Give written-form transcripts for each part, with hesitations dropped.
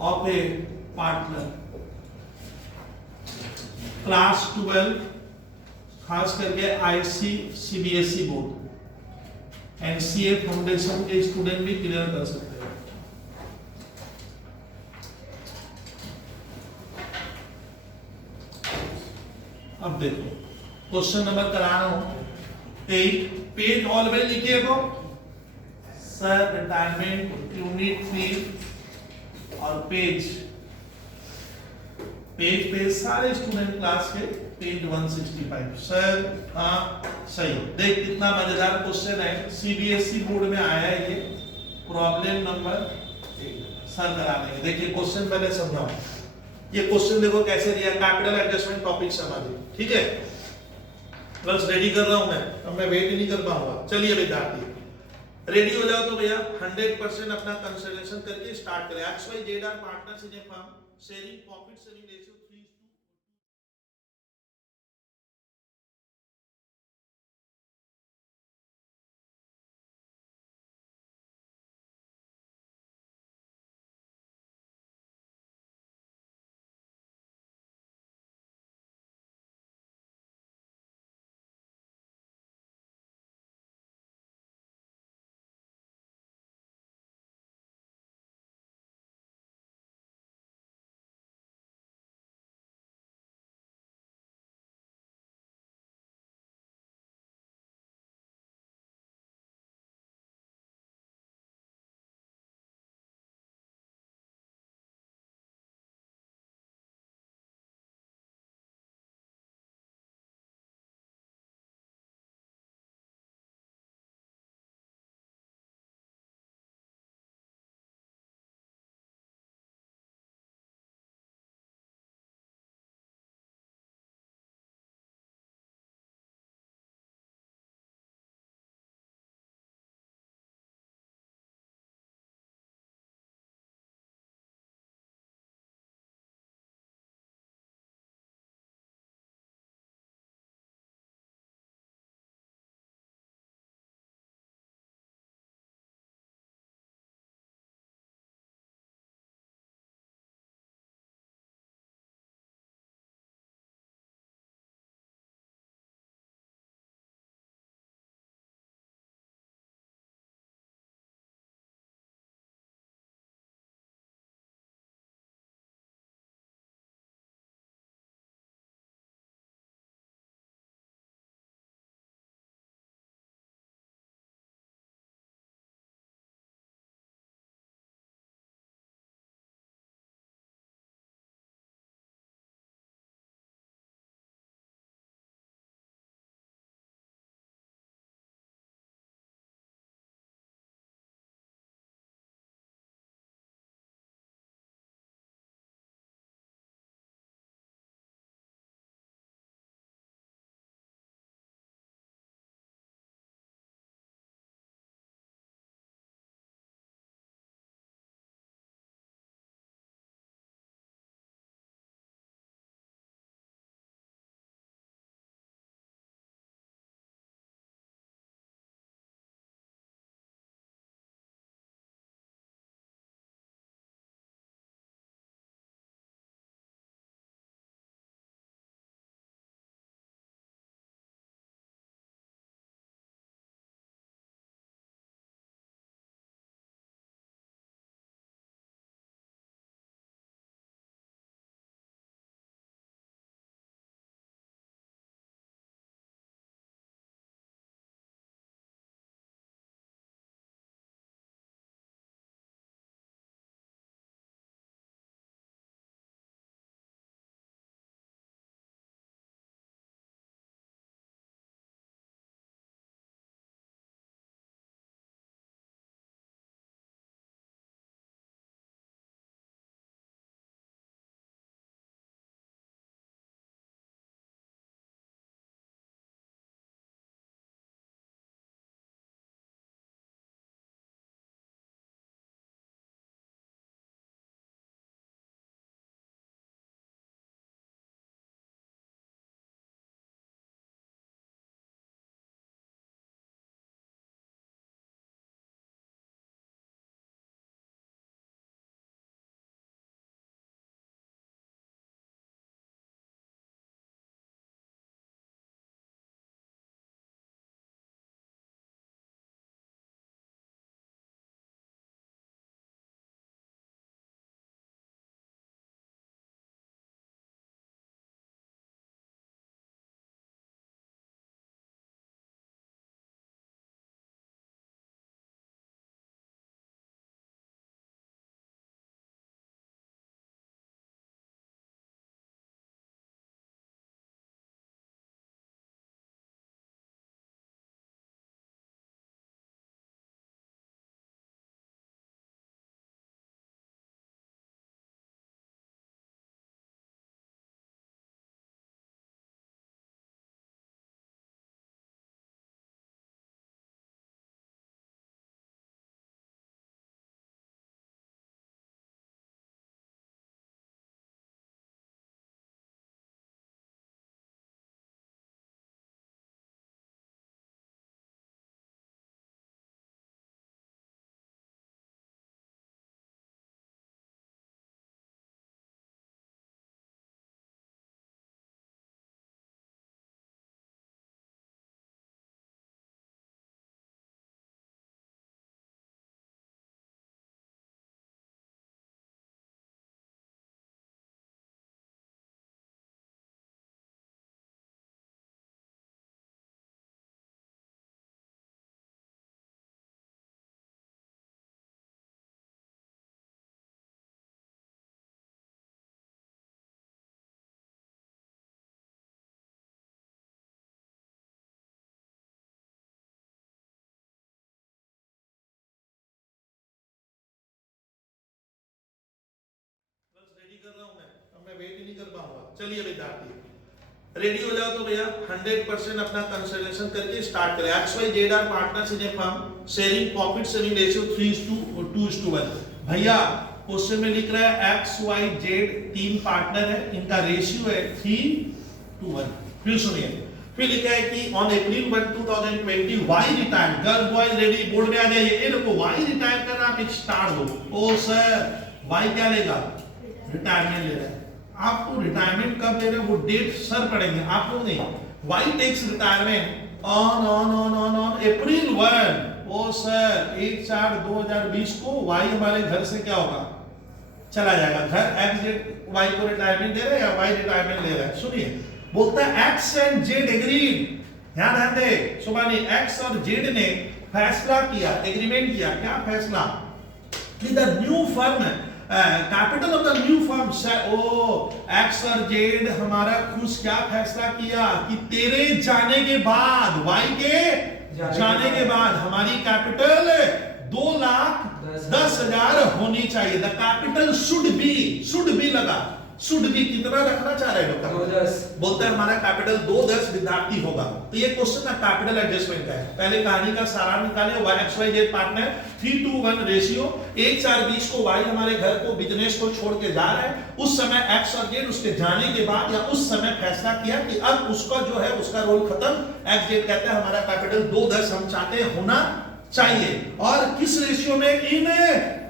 of a partner. Class 12 खास करके IC CBSE board NCA foundation के स्टूडेंट भी क्लियर कर सकते हैं। अब देखो क्वेश्चन नंबर करा रहा हूं, पेज ऑलवेज लिखिए तो सर रिटायरमेंट यूनिट 3 और पेज सारे स्टूडेंट क्लास के पेज 165। सर हाँ सही। देख कितना मजेदार क्वेश्चन है, सीबीएसई बोर्ड में आया है ये। प्रॉब्लम नंबर सर करा देंगे। देखिए क्वेश्चन पहले समझाओ। ये क्वेश्चन देखो कैसे दिया, कैपिटल एडजस्टमेंट टॉपिक समझिए, ठीक है। बस रेडी कर रहा हूं मैं, अब मैं वेट नहीं कर पाऊंगा। चलिए विद्यार्थी रेडी हो जाओ तो भैया 100% अपना कंसिडरेशन करके स्टार्ट करें। XYZ are partners in a firm sharing profit sharing ratio कर रहा हूं मैं वेट ही नहीं कर पाऊंगा। चलिए विद्यार्थी रेडी हो जाओ तो भैया 100% अपना कंसिडरेशन करके स्टार्ट करें। XYZ are partners in a firm sharing profit sharing ratio 3:2:1। भैया क्वेश्चन में लिख रहा है XYZ तीन पार्टनर है, इनका रेशियो है 3:1। फिर सुनिए, फिर लिखा है कि on April 1 2020 Y retire, girls boys ready, board में आ जाइए। ये देखो वाई रिटायर कर रहा, आप एक स्टार दो। ओ सर वाई क्या लेगा? रिटायरमेंट ले रहा है। आपको रिटायरमेंट कब ले रहे हैं वो डेट सर पढ़ेंगे, आप लोग नहीं। Y takes retirement on April 1। ओ सर 1/4/2020 को वाई हमारे घर से क्या होगा? चला जाएगा। घर XZ वाई को रिटायरमेंट दे रहा है या वाई रिटायरमेंट ले रहा है? सुनिए, बोलता है X एंड Z एग्रीड। ध्यान दे सुबानी, X और Z ने फैसला किया, एग्रीमेंट किया। क्या फैसला? कि the new firm capital of the new firm. X और Z हमारा खुश क्या फैसला किया कि तेरे जाने के बाद, वाई के जाने के बाद हमारी कैपिटल 2,10,000 होनी चाहिए। द कैपिटल शुड बी लगा, शुड बी कितना रखना चाह रहे हैं? 210। बोलता है हमारा कैपिटल 210 विद्यार्थी होगा। तो ये क्वेश्चन ना कैपिटल एडजस्टमेंट का है। पहले कहानी का सारांश निकाले। XYZ पार्टनर 3:1 रेशियो, 1/4/20 को वाई हमारे घर को बिजनेस को छोड़ के जा रहा है। उस समय X और Z उसके जाने के बाद या उस समय फैसला किया कि अब उसका जो है उसका रोल खत्म। XZ कहता है हमारा कैपिटल 210 हम चाहते हैं होना चाहिए। और किस रेशियो में? In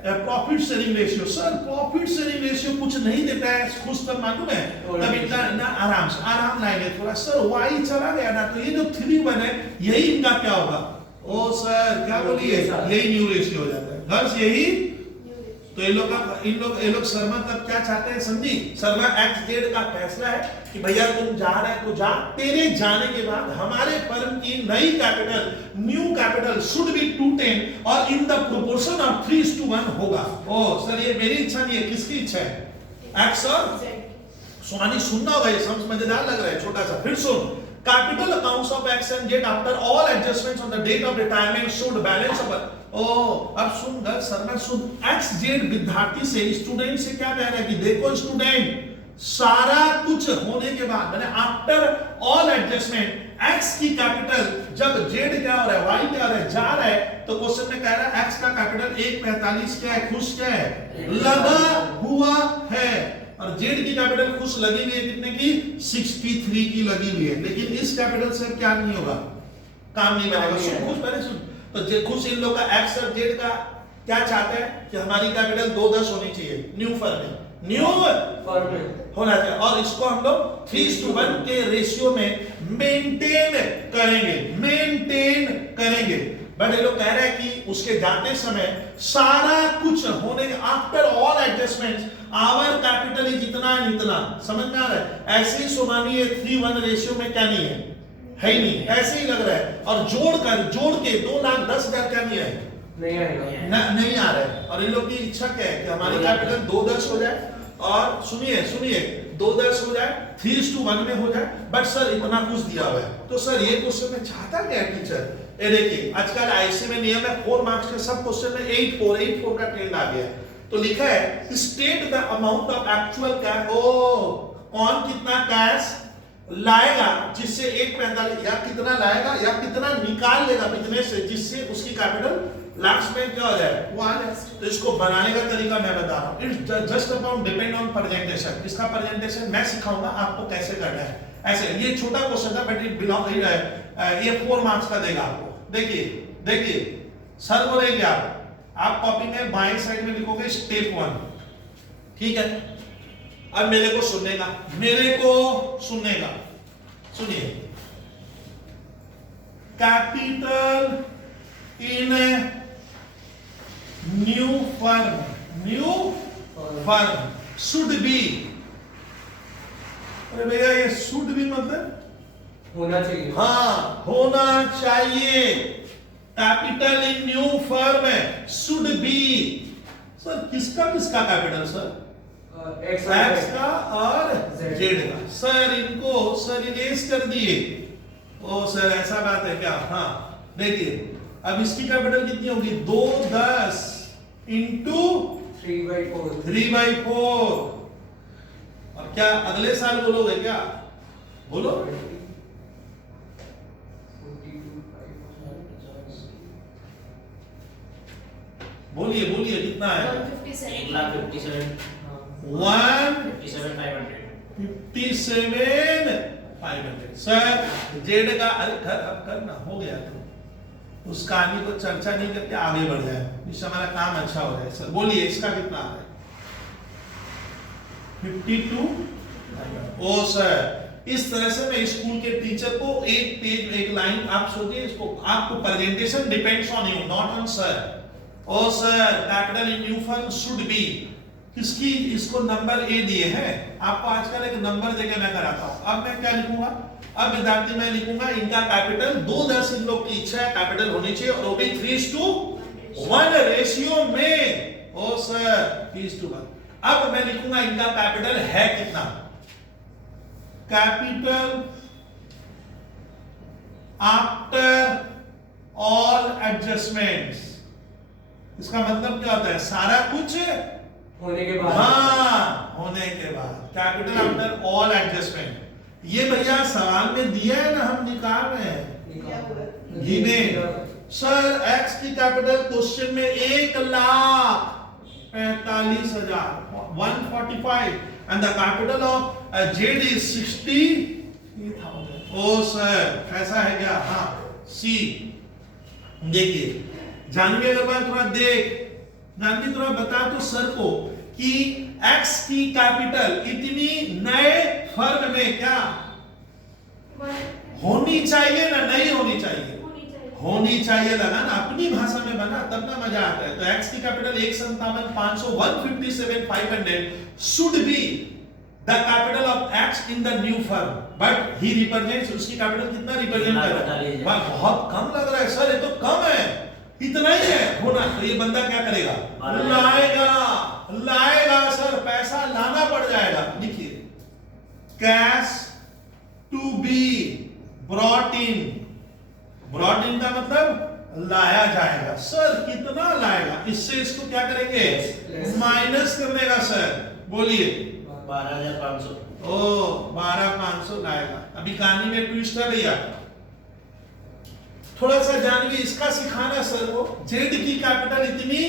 profit sharing ratio. Sir profit sharing ratio कुछ नहीं देता है, खुश तब मालूम है तब इतना ना आराम लाएंगे थोड़ा। सर वाई चला गया ना, तो ये जो 3:1 है यही इनका क्या होगा? ओ सर क्या बोलिए, यही न्यू रेशियो हो जाता है। गर्ल्स यही तो ये लोग शर्मा तब क्या चाहते हैं समझी? शर्मा XZ का फैसला है कि भैया तुम जा रहे हैं तो जा, तेरे जाने के बाद हमारे फर्म की नई capital, new capital should be 210 और इन द प्रोपोर्शन ऑफ 3:1 होगा। ओ सर ये मेरी इच्छा नहीं है, किसकी इच्छा है? X और सुनानी सुनना होगा, ये समझ मजेदार लग रहा है छोटा सा। फिर सुन, capital accounts of X and Z after all adjustments on the date of retirement should balance up. अब सुन गर्ल शर्मा सुन, XZ विद्यार्थी से, स्टूडेंट से क्या कह रहा है कि देखो स्टूडेंट, सारा कुछ होने के बाद मैंने आफ्टर ऑल एडजस्टमेंट X की कैपिटल जब Z क्या हो रहा है, Y क्या हो रहा है, जा रहा है, तो क्वेश्चन में कह रहा है X का कैपिटल 1:45 क्या है? खुश क्या है? लगा हुआ है। और Z की कैपिटल खुश लगी हुई है, कितने की? 63 की लगी हुई है। लेकिन इस कैपिटल से क्या नहीं होगा, काम नहीं बनेगा। सुन खुश, पहले सुन। तो खुश इन लोग का X और Z का क्या चाहते हैं कि हमारी कैपिटल 210 होनी चाहिए न्यू फर्म में, होना चाहिए। और इसको हम लोग 3:1 के रेशियो में मेंटेन करेंगे। बट ये लोग कह रहे हैं कि उसके जाते समय सारा कुछ होने के after all adjustments our capital is इतना, समझ में आ रहा है? ऐसे ही सोमानी 3:1 रेशियो में क्या नहीं है ही नहीं, ऐसे ही लग रहा है। और जोड़ के 2,10,000 क्या नहीं है? नहीं आ रहा है। और इन लोग की इच्छा क्या है कि हमारी कैपिटल 210 हो जाए। और सुनिए 210 हो जाए, 3:1 में हो जाए। बट सर इतना कुछ दिया हुआ है, तो सर ये क्वेश्चन में चाहता क्या है टीचर? ये देखिए आजकल आईसी में नियम है 4 मार्क्स के सब क्वेश्चन में 8-4 का ट्रेंड आ गया है। तो लिखा है state the amount of actual cash. कौन कितना कैश लाएगा जिससे 1:45 या कितना लाएगा या कितना निकाल लेगा बिजनेस से जिससे उसकी कैपिटल लास्ट में क्या हो जाए वो आ जाए। तो इसको बनाने का तरीका मैं बता रहा हूँ। It's just about depend on presentation. इसका प्रेजेंटेशन मैं सिखाऊंगा आपको कैसे करना है। ऐसे ये छोटा क्वेश्चन था बट इट बिलोंग, ये 4 मार्क्स का देगा आपको। देखिए सर बोलेंगे आप कॉपी में बाएं साइड में लिखोगे स्टेप 1, ठीक है? अब मेरे को सुनने का सुनिए, capital in new firm should B. अरे भैया ये शुड बी मतलब होना चाहिए। हाँ होना चाहिए। Capital in new firm should B. Sir किसका कैपिटल सर? X का और Z का। सर इनको सर इरेज कर दिए। ओ सर ऐसा बात है क्या? हाँ देखिए अब इसकी कैपिटल कितनी होगी? 210 इंटू 3/4। अब क्या अगले साल बोलोगे क्या? बोलो। बोलिए बोलिए कितना है? 157,500 सर। जेड का अरे अब करना हो गया तो उस कहानी को चर्चा नहीं करके आगे बढ़ जाए, इससे हमारा काम अच्छा हो जाए। सर बोलिए इसका कितना आ रहा है? 52। ओ सर इस तरह से मैं स्कूल के टीचर को एक पेज एक लाइन, आप सोचिए इसको, आपको presentation depends on you not on sir. ओ sir capital in new firm should be किसकी, इसको नंबर ए दिए हैं आपको, आजकल एक नंबर देके मैं कराता हूं। अब मैं क्या लिखूंगा? अब विद्यार्थी मैं लिखूंगा इनका कैपिटल 2:10 इन लोग की इच्छा है कैपिटल होनी चाहिए और वो भी 3:1 रेशियो में। ओ सर 3:1। अब मैं लिखूंगा इनका कैपिटल है कितना? Capital after all adjustments. इसका मतलब क्या होता है? सारा कुछ होने के बाद। हाँ होने के बाद कैपिटल आफ्टर ऑल एडजस्टमेंट। ये भैया सवाल में दिया है ना, हम निकाल रहे हैं। गिवन सर एक्स की कैपिटल क्वेश्चन में 1,45,000 145 and the capital of Z is 60,000। ओ सर ऐसा है क्या? हाँ सी। देखिए जानवी अग्रवाल थोड़ा देख, जानवी थोड़ा बता तो सर को कि एक्स की कैपिटल इतनी नए फर्म में क्या होनी चाहिए ना नहीं होनी चाहिए? होनी चाहिए लगा ना, अपनी भाषा में बना तब ना मजा आता है। तो एक्स की capital 1,57,500 157,500 should be the capital of x in the new firm, but he represents, उसकी कैपिटल कितना रिप्रेजेंट कर रहा है? बहुत कम लग रहा है सर, ये तो कम है, इतना ही है होना। तो ये बंदा क्या करेगा? लाएगा सर, पैसा लाना पड़ जाएगा। लिखिए cash to be brought in. Brought in का मतलब लाया जाएगा। सर कितना लाएगा? इससे इसको क्या करेंगे? माइनस कर देगा सर। बोलिए 12,500। ओ 12,500 लाएगा। अभी कहानी में ट्विस्ट है भैया, थोड़ा सा जानिए इसका सिखाना सर को। जेड की कैपिटल इतनी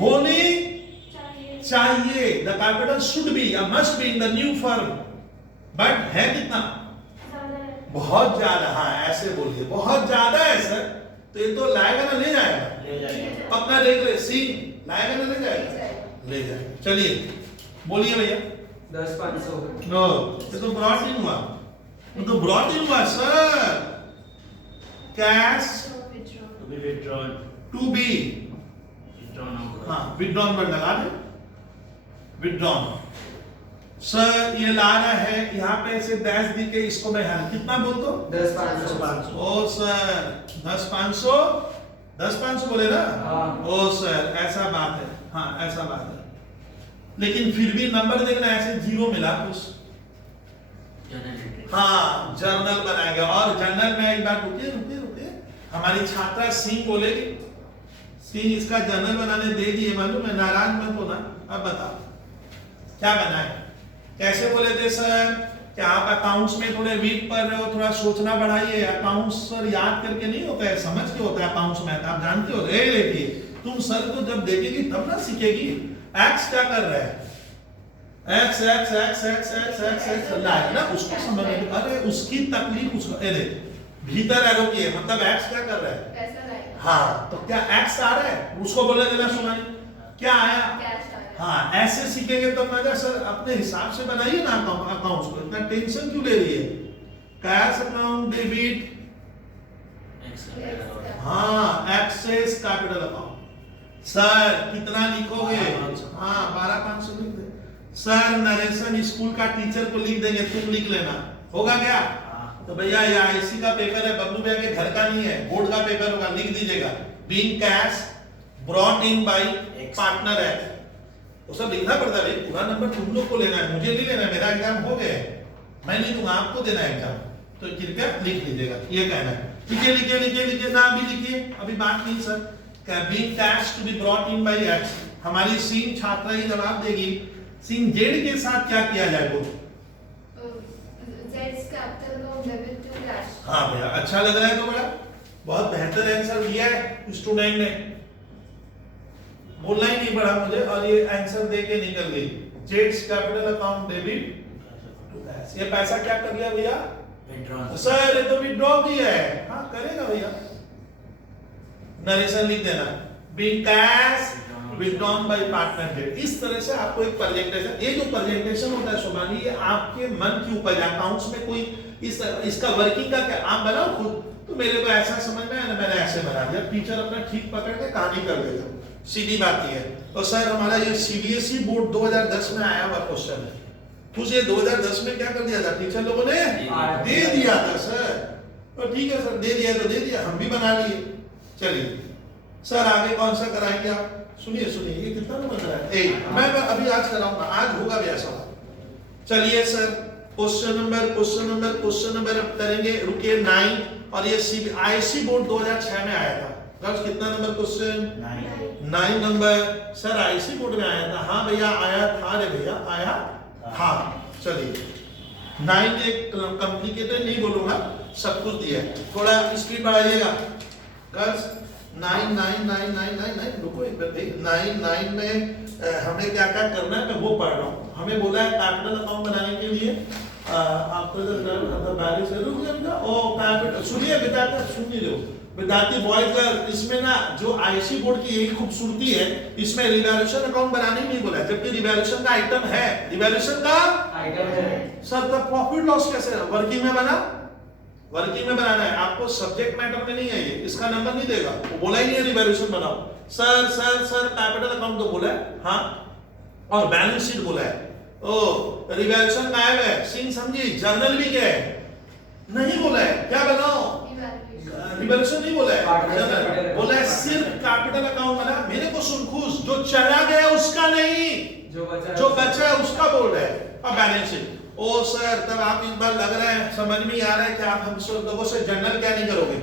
होनी चाहिए, द कैपिटल शुड बी या must be in the new firm, but है कितना? बहुत ज्यादा। हाँ ऐसे बोलिए बहुत ज्यादा है सर। तो ये तो लाएगा ना ले जाएगा? ले जाएगा। अपना देख ले सिंह लाएगा ना ले जाएगा? ले जाएगा। चलिए बोलिए भैया। 10,500। नो ये तो ब्रॉट इन हुआ, ये तो ब्रॉट इन हुआ sir. Cash To be withdrawn. To be, Withdrawn होगा। हाँ विड्रॉन वर्ड लगा दे, विड्रॉन। सर ये ला रहा है यहाँ पे ऐसे डैश दी के, इसको मैं कितना बोल दो? 10,500। ओ सर 10,500 10,500 बोले ना? हाँ। ओ सर ऐसा बात है, हाँ ऐसा बात है। लेकिन फिर भी नंबर देखना ऐसे जीरो मिला कुछ। हाँ जर्नल बनाएगा। और जर्नल में एक बार रुकिए रुकिए रुकिए, हमारी छात्रा सिंह बोलेगी, सिंह इसका जर्नल बनाने दे दिए, मालूम है, नाराज मत होना। अब बताओ क्या बनाए? कैसे बोले थे सर? क्या आप अकाउंट्स में थोड़े वीक पढ़ रहे हो, थोड़ा सोचना बढ़ाइए। अकाउंट्स सर याद करके नहीं होता है, समझ के होता है अकाउंट्स में, आप जानते हो। देखिए तुम सर को जब देखेगी तब ना सीखेगी। एक्स क्या कर रहा है? X x x x x x x लाए ना, उसको समझ में। अरे उसकी तकलीफ उसको, अरे भीतर एरो की है, मतलब एक्स क्या कर रहा है? हाँ तो क्या एक्स आ रहा है? उसको बोले देना सुनाई क्या आया? हाँ ऐसे सीखेंगे तो मजा। सर अपने हिसाब से बनाइए ना अकाउंट्स को, इतना टेंशन क्यों ले रही है? कैश अकाउंट डेबिट, हाँ एक्सेस कैपिटल अकाउंट। सर कितना लिखोगे? हाँ 12,500 लिख दे सर। नरेशन स्कूल का टीचर को लिख देंगे, तुम लिख लेना, होगा क्या? तो भैया ये आईसी का पेपर है, बबलू भैया के घर का नहीं है, बोर्ड का पेपर होगा, लिख दीजिएगा being cash brought in bye partner act. वो सब लिखना पड़ता है भाई, पूरा नंबर तुम लोग को लेना है, मुझे नहीं लेना। मेरा एग्जाम हो गया है, मैं नहीं दूंगा, आपको देना है एग्जाम। तो कृपया लिख लीजिएगा, ये कहना है। लिखिए लिखिए लिखिए लिखिए, नाम भी लिखिए, अभी बात नहीं sir. Being cash to be brought in by X, हमारी सीन छात्रा ही जवाब देगी सिंह जेड के साथ क्या किया जाए बोलो? Z's capital को डेबिट टू कैश। हाँ भैया, अच्छा लग रहा है तो बड़ा बहुत बेहतर आंसर दिया है स्टूडेंट ने, बोलना ही नहीं पड़ा मुझे और ये आंसर दे के निकल गई। जेड्स capital account debit to cash. ये पैसा क्या कर लिया भैया? Withdrawn. सर ये तो विड्रॉ किया है। हाँ करेगा भैया, नरेशन लिख देना, being cash withdrawn by partner date. इस तरह से आपको एक प्रेजेंटेशन, ये जो प्रेजेंटेशन होता है शोभानी, ये आपके मन की उपज, अकाउंट्स में कोई इसका वर्किंग का क्या आप बनाओ खुद, तो मेरे को ऐसा समझ में आया ना, मैंने ऐसे बना दिया, टीचर अपना ठीक पकड़ के कहानी कर देता, सीधी बात ये है। तो सर हमारा ये सीबीएसई बोर्ड 2010 में आया हुआ क्वेश्चन है, तुझे 2010 में क्या कर दिया था टीचर लोगों ने? दे दिया था सर। तो ठीक है सर, दे दिया तो दे दिया, हम भी बना लिए। चलिए सर आगे कौन सा कराएंगे आप? सुनिए सुनिए, ये कितना नंबर का है? 8। मैं अभी आज कराऊंगा, आज होगा भी ऐसा। चलिए सर क्वेश्चन नंबर अब करेंगे, रुकिए 9। और ये आईसी बोर्ड 2006 में आया था। गर्ल्स कितना number question? 9 number. Sir IC board में आया था? हाँ भैया आया था रे भैया, आया था। चलिए 9 एक कॉम्प्लिकेटेड नहीं बोलूंगा, सब कुछ दिया है, थोड़ा स्पीड बढ़ाइएगा गर्ल्स। 9 रुको एक मिनट, 9 में हमें क्या क्या करना है मैं वो पढ़ रहा हूँ। हमें बोला है कैपिटल अकाउंट बनाने के लिए आफ्टर द बैलेंस सुनिए विद्यार्थी बॉयज गर्ल, इसमें ना जो आईसी बोर्ड की यही खूबसूरती है, इसमें रिवैल्यूएशन अकाउंट बनाने ही नहीं बोला है, जबकि रिवैल्यूएशन का आइटम है, रिवैल्यूएशन का आइटम है। सर तब प्रॉफिट लॉस कैसे वर्किंग में बना? वर्किंग में बनाना है आपको, सब्जेक्ट मैटर में नहीं है ये, इसका नंबर नहीं देगा, वो बोला ही नहीं है रिवैल्यूएशन बनाओ। Sir sir sir capital account तो बोला है, हाँ, और बैलेंस शीट बोला है। ओ रिवैल्यूएशन गायब है, सिंह समझी, जर्नल भी क्या है नहीं बोला है, क्या बनाओ? रिवैल्यूएशन नहीं बोला है, जर्नल बोला है, सिर्फ कैपिटल अकाउंट बना। मेरे को सुन खुश, जो चला गया उसका नहीं, जो बचा है उसका बोल रहा है, और बैलेंस शीट। ओ सर तब आप इस बार लग रहा है समझ में आ रहा है कि आप हमसे लोगों से जनरल क्या नहीं करोगे,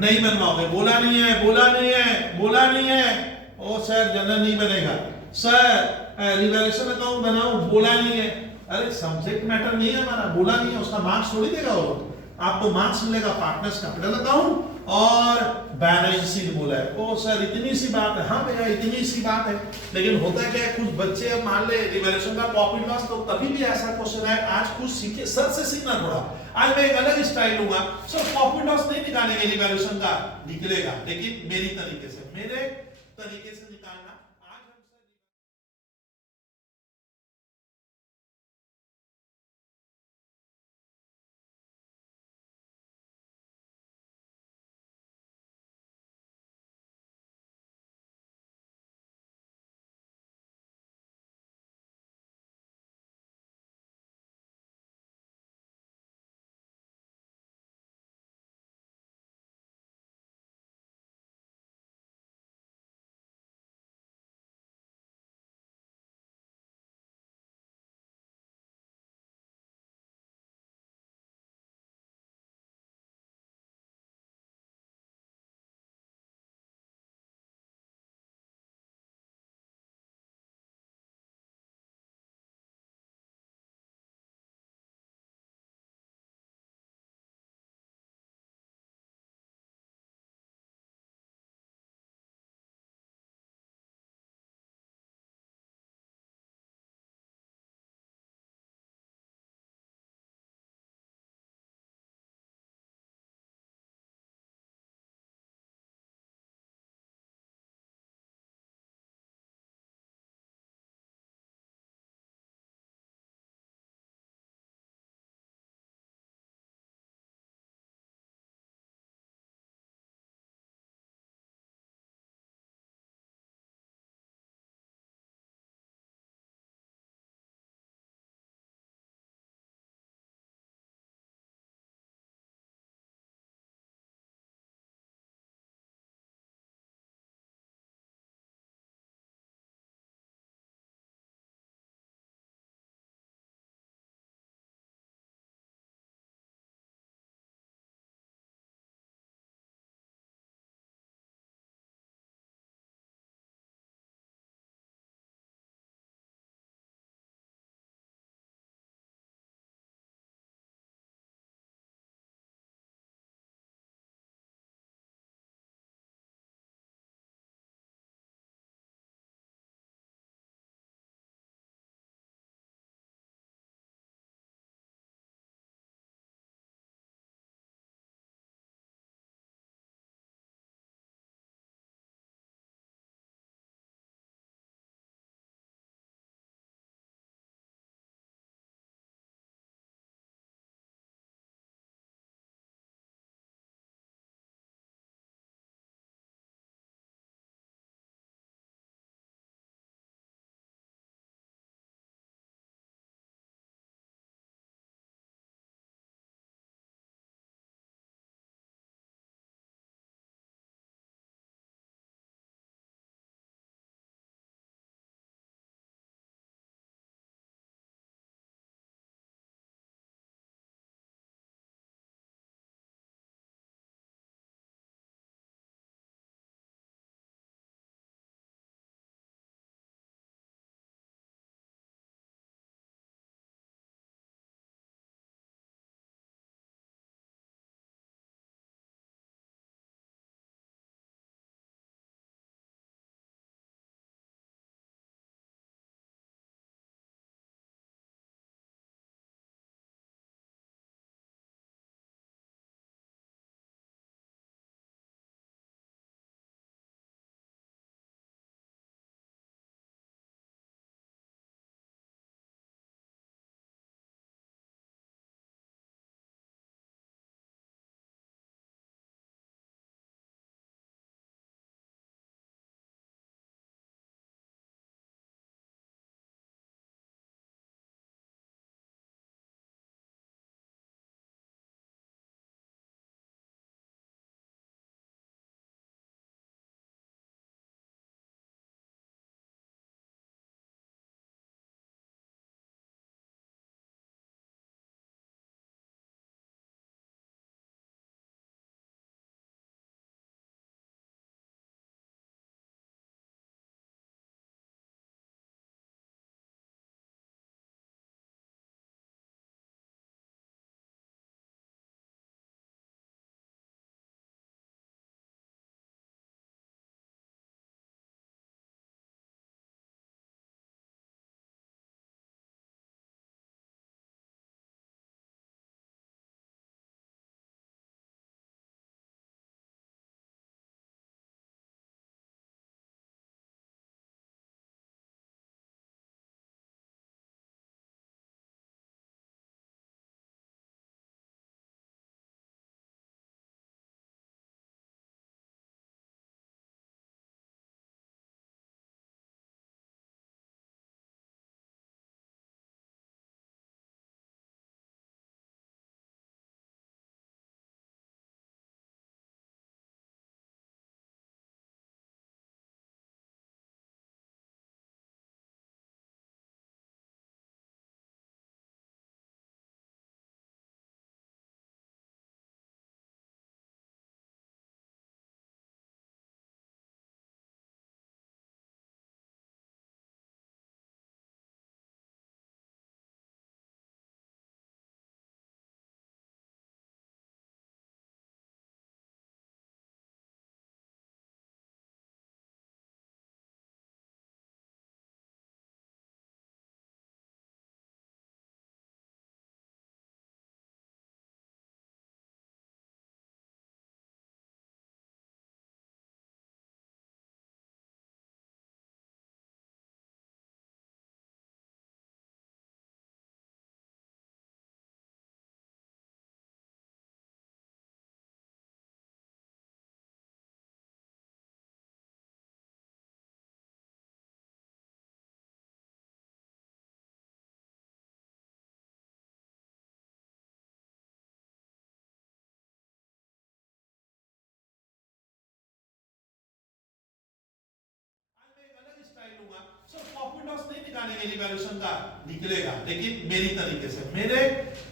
नहीं बनवाओगे। बोला नहीं है, बोला नहीं है, बोला नहीं है। ओ सर जनरल नहीं बनेगा। सर रिवैल्यूएशन अकाउंट बनाओ, बोला नहीं है। अरे सब्जेक्ट मैटर नहीं है हमारा, बोला नहीं है, उसका मार्क्स थोड़ी देगा वो, आपको मार्क्स मिलेगा पार्टनर्स कैपिटल अकाउंट और बैलेंस शीट बोला है। ओ सर इतनी सी बात है? हाँ भैया इतनी सी बात है, लेकिन होता क्या है कुछ बच्चे अब मान ले रिवैल्यूएशन का प्रॉफिट लॉस, तो तभी भी ऐसा क्वेश्चन है। आज कुछ सीखे, सर से सीखना थोड़ा, आज मैं एक अलग स्टाइल लूंगा। सर प्रॉफिट लॉस नहीं निकालेंगे, रिवैल्यूएशन का निकलेगा, लेकिन मेरी तरीके से, मेरे तरीके से निकालना। निकालेंगे रिवैल्यूएशन का निकलेगा, लेकिन मेरे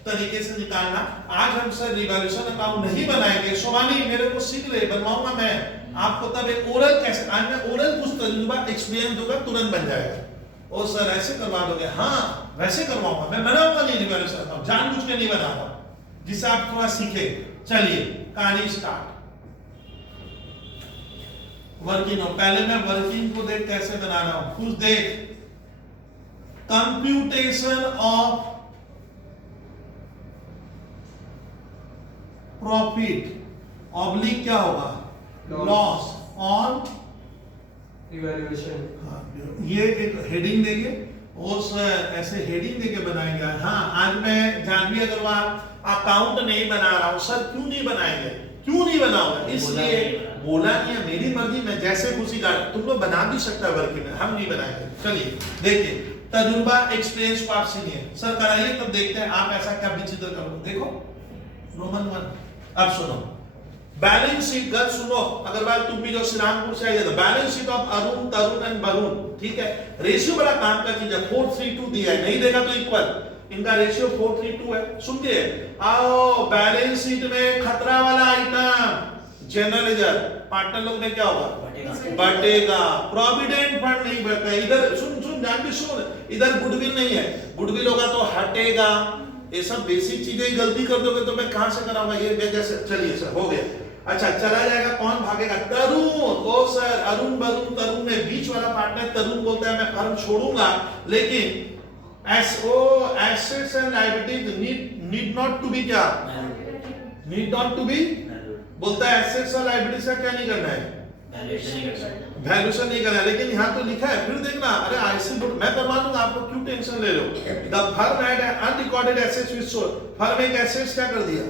तरीके से निकालना। आज हम सर रिवैल्यूएशन अकाउंट नहीं बनाएंगे, सोमानी मेरे को सीख ले, बनवाऊंगा मैं आपको, तब एक ओरल कैसे, आज मैं ओरल कुछ तजुर्बा एक्सपीरियंस दूंगा, तुरंत बन जाएगा। ओ सर ऐसे करवा दोगे? हाँ वैसे करवाऊंगा मैं, बनाऊंगा नहीं रिवैल्यूएशन अकाउंट, जानबूझ के नहीं बनाऊंगा, जिससे आप थोड़ा सीखे। चलिए कहानी स्टार्ट। वर्किंग हो, पहले मैं वर्किंग को देख कैसे बनाना हूं, कुछ देख। कंप्यूटेशन ऑफ प्रॉफिट ऑब्लिक क्या होगा, लॉस ऑन इवैल्यूएशन। ये एक हेडिंग देंगे और सर ऐसे हेडिंग देके बनाएंगे। हाँ आज मैं जानवी अग्रवाल अकाउंट नहीं बना रहा हूं। सर क्यों नहीं बनाएंगे, क्यों नहीं बनाओगे? इसलिए बोला नहीं है, मेरी मर्जी, मैं जैसे खुशी का, तुम लोग बना भी सकता है वर्किंग में, हम नहीं बनाएंगे। चलिए देखिए, तजुर्बा एक्सपीरियंस को आप सीनिए सर कराइए, तब देखते हैं आप ऐसा क्या विचित्र करोगे। देखो रोमन 1, अब सुनो बैलेंस शीट, गल सुनो अग्रवाल, तुम भी जो श्रीरामपुर से आए थे, balance sheet of Arun, Tarun and Varun, ठीक है। रेशियो बड़ा काम का चीज है, 4:3:2 दिया है, नहीं देगा तो इक्वल, इनका रेशियो 4:3:2 है। सुनिए, आओ बैलेंस शीट में खतरा वाला आइटम जनरल लेजर, पार्टनर लोग में क्या होगा, बटेगा। प्रोविडेंट फंड नहीं बढ़ता है, इधर सुन जान भी सुन, इधर गुडविल नहीं है, गुडविल होगा तो हटेगा। ये सब बेसिक चीजें गलती कर दोगे तो मैं कहां से कराऊंगा ये वजह से। चलिए सर हो गया। अच्छा चला जाएगा, कौन भागेगा, तरुण। ओ सर अरुण वरुण, तरुण में बीच वाला पार्टनर तरुण बोलता है मैं फर्म छोड़ूंगा, लेकिन assets and liabilities need not to be क्या, नीड नॉट टू बी बोलता है, एसेट्स और लायबिलिटीज का क्या नहीं करना है, वैल्यूएशन नहीं करना है। लेकिन यहाँ तो लिखा है, फिर देखना, अरे ऐसे मैं करवा दूंगा, आपको क्यों टेंशन ले रहे हो। The firm had unrecorded assets which sold, firm एक एसेट्स क्या कर दिया,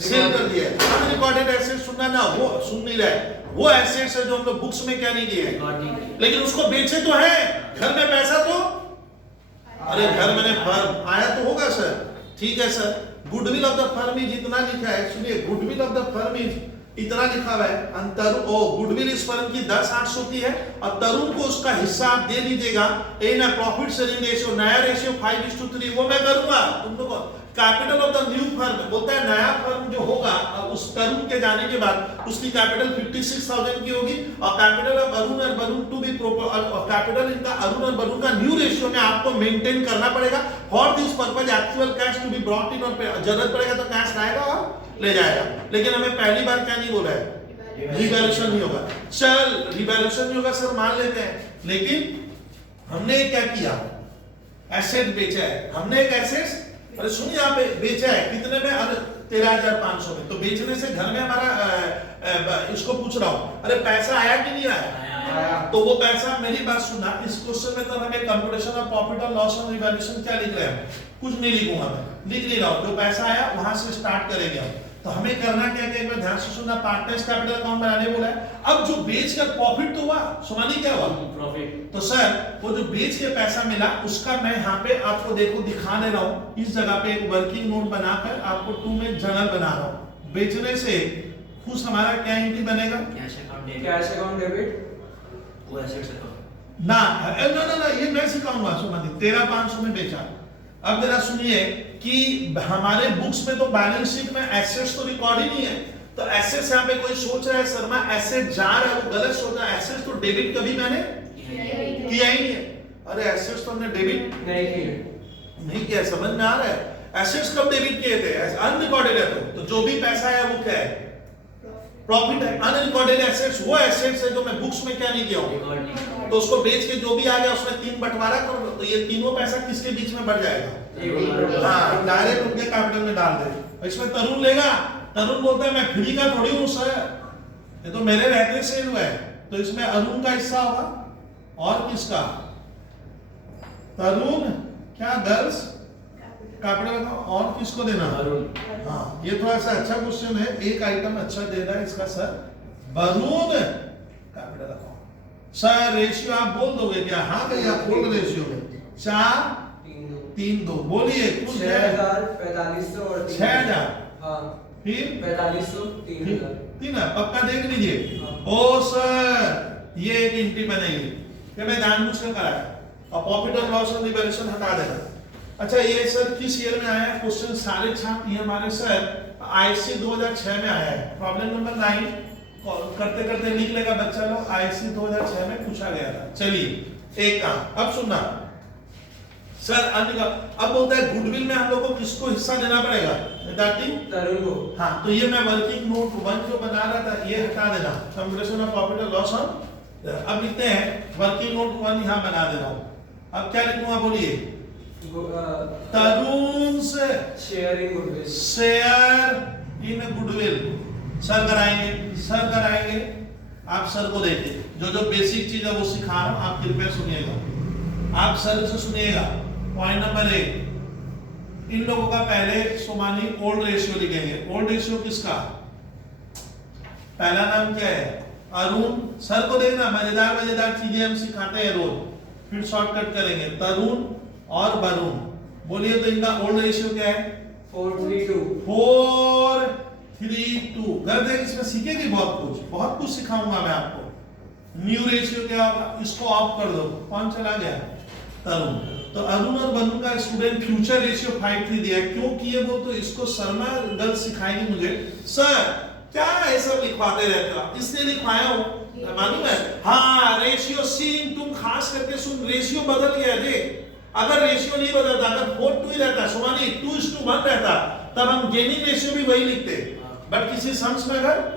सेल कर दिया। अनरिकॉर्डेड एसेट्स सुनना ना, वो सुन नहीं रहा है, वो एसेट्स है जो हम लोग बुक्स में क्या नहीं दिए हैं, लेकिन उसको बेचे तो है, घर में पैसा तो, अरे घर में फर्म आया तो होगा सर, ठीक है sir. Goodwill of the firm is इतना लिखा है, सुनिए, goodwill of the firm is इतना लिखा हुआ है, अंतर ओ गुडविल इस फर्म की 10/8 होती है, और तरुण को उसका हिस्सा आप दे दीजिएगा। ए ना प्रॉफिट शेयरिंग रेशियो, नया रेशियो 5:3, वो मैं करूंगा तुम लोगों। Capital of the new firm बोलता है नया फर्म जो होगा उस तरुण के जाने के बाद उसकी कैपिटल 56,000 की होगी, और कैपिटल ऑफ अरुण और वरुण टू बी कैपिटल इनका अरुण और वरुण का न्यू रेशियो में आपको मेंटेन करना पड़ेगा। For this purpose actual cash to be brought in, और जरूरत पड़ेगा तो कैश लाएगा और ले जाएगा। लेकिन हमें पहली बार क्या नहीं बोला है, रिवैल्यूएशन नहीं होगा। चल रिवैल्यूएशन नहीं होगा सर मान लेते हैं, लेकिन हमने क्या किया, एसेट बेचा है, हमने एक एसेट, अरे सुनिए यहाँ पे बेचा है कितने में, अरे 13,500 में। तो बेचने से घर में हमारा इसको पूछ रहा हूँ, अरे पैसा आया कि नहीं आया, तो वो पैसा, मेरी बात सुनना, इस क्वेश्चन में तो हमें कंप्यूटेशन ऑफ प्रॉफिट और लॉस ऑन रिवैल्यूएशन क्या लिख रहे हैं, कुछ नहीं लिखूंगा मैं, लिख नहीं रहा हूँ, जो पैसा आया वहां से स्टार्ट करेंगे हम। तो हमें करना क्या है, एक बार ध्यान से सुनना, पार्टनर्स कैपिटल अकाउंट बनाने बोला है। अब जो बेच कर प्रॉफिट तो हुआ, सुमानी क्या हुआ, प्रॉफिट। तो सर वो जो बेच के पैसा मिला उसका मैं यहाँ पे आपको देखो दिखा दे रहा हूँ, इस जगह पे एक वर्किंग नोट बनाकर आपको 2 में जर्नल बना रहा हूँ। बेचने से खुश हमारा क्या एंट्री बनेगा, कैश अकाउंट डेबिट, वो एसेट्स अकाउंट ना ना ये मैं सिखाऊंगा सुमानी, 13,500 में बेचा। अब जरा सुनिए कि हमारे बुक्स में तो बैलेंस शीट में एसेट्स तो रिकॉर्ड ही नहीं है, तो एसेट्स यहाँ पे कोई सोच रहा है शर्मा एसेट जा रहा है, वो गलत सोच रहा है। एसेट्स तो डेबिट कभी मैंने किया ही नहीं है, अरे एसेट्स तो हमने डेबिट नहीं किया, समझ में आ रहा है। एसेट्स कब डेबिट किए थे, अनरिकॉर्डेड है, तो जो भी पैसा है वो क्या है, प्रॉफिट है। अनरिकॉर्डेड एसेट्स वो एसेट्स है जो मैं बुक्स में क्या नहीं किया हूं, तो उसको बेच के जो भी आ गया उसमें 3 बंटवारा कर दो, तो ये तीनों पैसा किसके बीच में बढ़ जाएगा, हाँ डायरेक्ट उनके कैपिटल में डाल दे। इसमें तरुण लेगा, तरुण बोलता है मैं फ्री का थोड़ी हूं सर, ये तो मेरे रहते सेल हुआ है, तो इसमें अरुण का हिस्सा होगा और किसका, तरुण क्या गर्ल्स कैपिटल का, और किसको देना, हाँ ये थोड़ा सा अच्छा क्वेश्चन है, एक आइटम अच्छा दे रहा है इसका sir, Varun capital account. Sir ratio आप बोल दोगे क्या, हाँ भैया बोल रेशियो में 4-3-2 बोलिए, कुल 6,000, 4,500 और 6,000, हाँ फिर 4,500, 3,000, 3 पक्का देख लीजिए। ओ सर ये एक एंट्री बनेगी कि मैं जानबूझ कर कराया, और profit and loss on liberation हटा देना। अच्छा ये सर किस ईयर में आया है क्वेश्चन? सारे छात्र ये हमारे सर आईसी 2006 में आया है। प्रॉब्लम नंबर 9 करते करते लिख लेगा बच्चा लोग, आईसी 2006 में पूछा गया था। चलिए एक काम अब सुनना सर, अब बोलता है गुडविल में हम लोग को किसको हिस्सा देना पड़ेगा? तरुण को। हाँ, तो ये मैं वर्किंग नोट 1 जो बना रहा था ये हटा देना, कंप्यूटेशन ऑफ प्रॉफिट और लॉस ऑन। अब लिखते हैं वर्किंग नोट 1 यहाँ बना दे रहा हूँ। अब क्या लिखूंगा बोलिए? तरुण से share in goodwill. Share in goodwill. Sir कराएंगे। आप सर को देखिए, जो बेसिक चीज है वो सिखा रहा हूं, आप कृपया सुनिएगा। आप सर से सुनिएगा। पॉइंट नंबर 1, इन लोगों का पहले सोमानी ओल्ड रेशियो लिखेंगे। ओल्ड रेशियो किसका? पहला नाम क्या है? अरुण। सर को देखना, मजेदार चीजें हम सिखाते हैं रोज। फिर शॉर्टकट करेंगे, तरुण और वरुण। बोलिए तो इनका ओल्ड रेशियो क्या है? 4:3:2। 4:3:2। घर देख, इसमें सीखेगी बहुत कुछ सिखाऊंगा मैं आपको। न्यू रेशियो क्या होगा? इसको ऑफ कर दो। कौन चला गया? तरुण। तो अरुण और वरुण का स्टूडेंट फ्यूचर रेशियो 5:3 दिया है। क्यों किए वो तो इसको शर्मा गर्ल सिखाएंगे मुझे। सर क्या ऐसा लिखवाते रहते हो? इसलिए लिखवाया हूं, मालूम है? हाँ, रेशियो सीन तुम खास करके सुन, रेशियो बदल गया देख। अगर रेशियो नहीं बदलता, अगर 4:2 ही रहता, सोमानी 2:1 रहता, तब हम गेनिंग रेशियो भी वही लिखते। बट किसी सम्स में अगर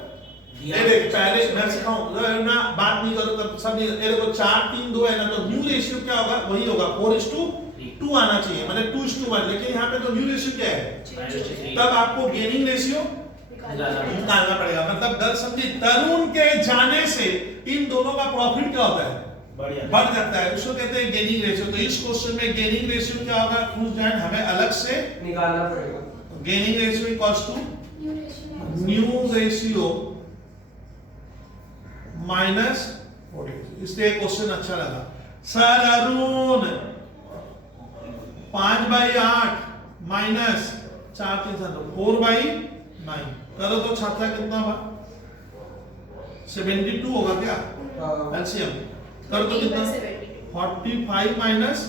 ये देख, पहले मैं सिखाऊं ना, बात नहीं करो तब सब ये देखो 4:3:2 है ना, तो न्यू रेशियो क्या होगा? वही होगा 4:2 आना चाहिए, मतलब 2:1। लेकिन यहाँ पे तो न्यू रेशियो क्या है? तब आपको गेनिंग रेशियो निकालना पड़ेगा। मतलब गलत समझी, तरुण के जाने से इन दोनों का प्रॉफिट क्या होता है? बढ़ जाता है, उसको कहते हैं गेनिंग रेशियो। तो इस क्वेश्चन में गेनिंग रेशियो क्या होगा? क्रूज जॉइंट हमें अलग से निकालना पड़ेगा। Gaining ratio equals to new ratio minus 40। इसलिए क्वेश्चन अच्छा लगा। सर अरुण 5/8 माइनस 4/3 करो तो छात्रा कितना हुआ? 72 होगा क्या? एलसीएम कर तो कितना? 45 माइनस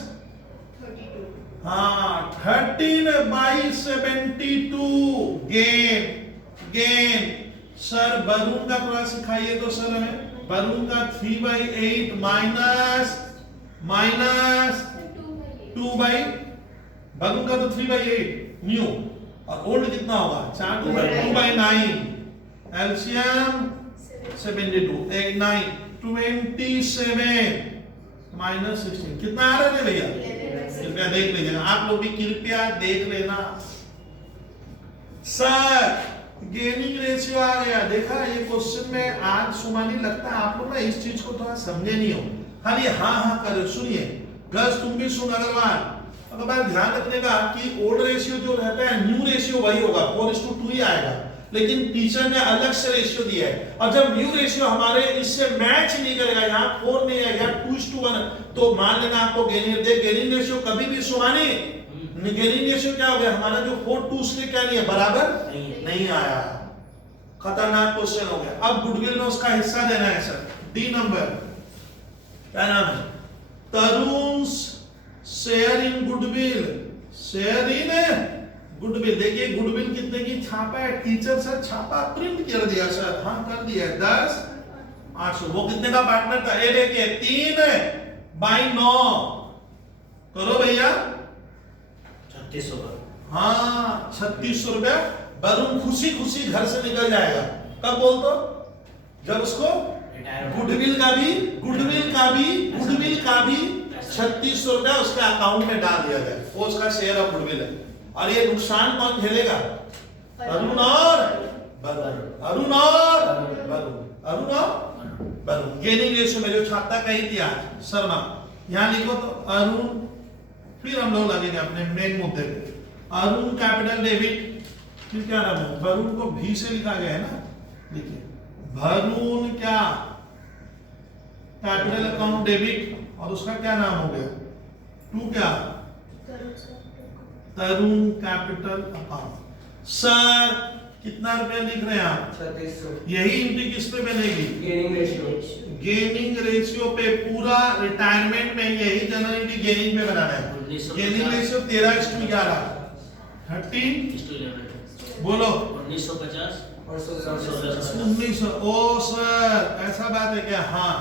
32। हाँ 13/72 गेन। सर वरुण का थोड़ा सिखाइए तो सर हमें। वरुण का 3/8 माइनस 2/वरुण का तो 3/8 न्यू, और ओल्ड कितना होगा? 2/9। एलसीएम 72 9 27 माइनस 16 कितना आ रहा है भैया? कृपया देख लीजिएगा, आप लोग भी कृपया देख लेना। सर गेनिंग रेशियो आ गया, देखा ये क्वेश्चन में आज सुमानी लगता है आप लोग ना इस चीज को थोड़ा समझे नहीं हो, खाली हाँ करो। सुनिए गर्ल्स, तुम भी सुन अग्रवाल, अगर बात ध्यान रखने का कि ओल्ड रेशियो जो रहता है न्यू रेशियो वही होगा, 4:2 ही आएगा। लेकिन टीचर ने अलग से रेशियो दिया है, और जब न्यू रेशियो हमारे इससे मैच नहीं करेगा, यहाँ 4 नहीं है, यहाँ 2:1, तो मान लेना आपको गेनिंग रेशियो कभी भी सुमानी गेनिंग रेशियो क्या हो गया? हमारा जो 4:2 उसके क्या नहीं है? बराबर नहीं आया। खतरनाक क्वेश्चन हो गया। अब गुडविल में उसका हिस्सा देना है सर। डी नंबर क्या नाम है? Tarun share in goodwill. Share in goodwill. देखिए गुडविल कितने की छापा है? टीचर सर छापा प्रिंट कर दिया सर। हाँ कर दिया है 10,800। वो कितने का पार्टनर था? ये देखिए 3/9 करो भैया 3600। हाँ 3600 रुपया। वरुण खुशी खुशी घर से निकल जाएगा। कब बोल तो? जब उसको गुडविल का भी 3600 रुपया उसके अकाउंट में डाल दिया जाए, वो उसका शेयर ऑफ गुडविल है। और ये नुकसान कौन झेलेगा? अरुण और वरुण। गेनिंग रेशियो में जो छात्रा कही थी आज शर्मा, यहां लिखो तो अरुण, फिर हम लोग लगेंगे अपने मेन मुद्दे पे। अरुण कैपिटल डेबिट, फिर क्या नाम है? वरुण को भी से लिखा गया है ना, देखिए वरुण क्या कैपिटल अकाउंट डेबिट, और उसका क्या नाम हो गया? 2 क्या? तरुण कैपिटल अकाउंट। सर कितना रुपया लिख रहे हैं आप? 3600 यही एंट्री किस पे बनेगी? गेनिंग रेशियो गेनिंग रेशियो पे। पूरा रिटायरमेंट में यही जनरल एंट्री गेनिंग पे बनाना है। 1950 गेनिंग रेशियो 13:11 13 बोलो 1950 और 1900। ओ सर ऐसा बात है क्या? हाँ,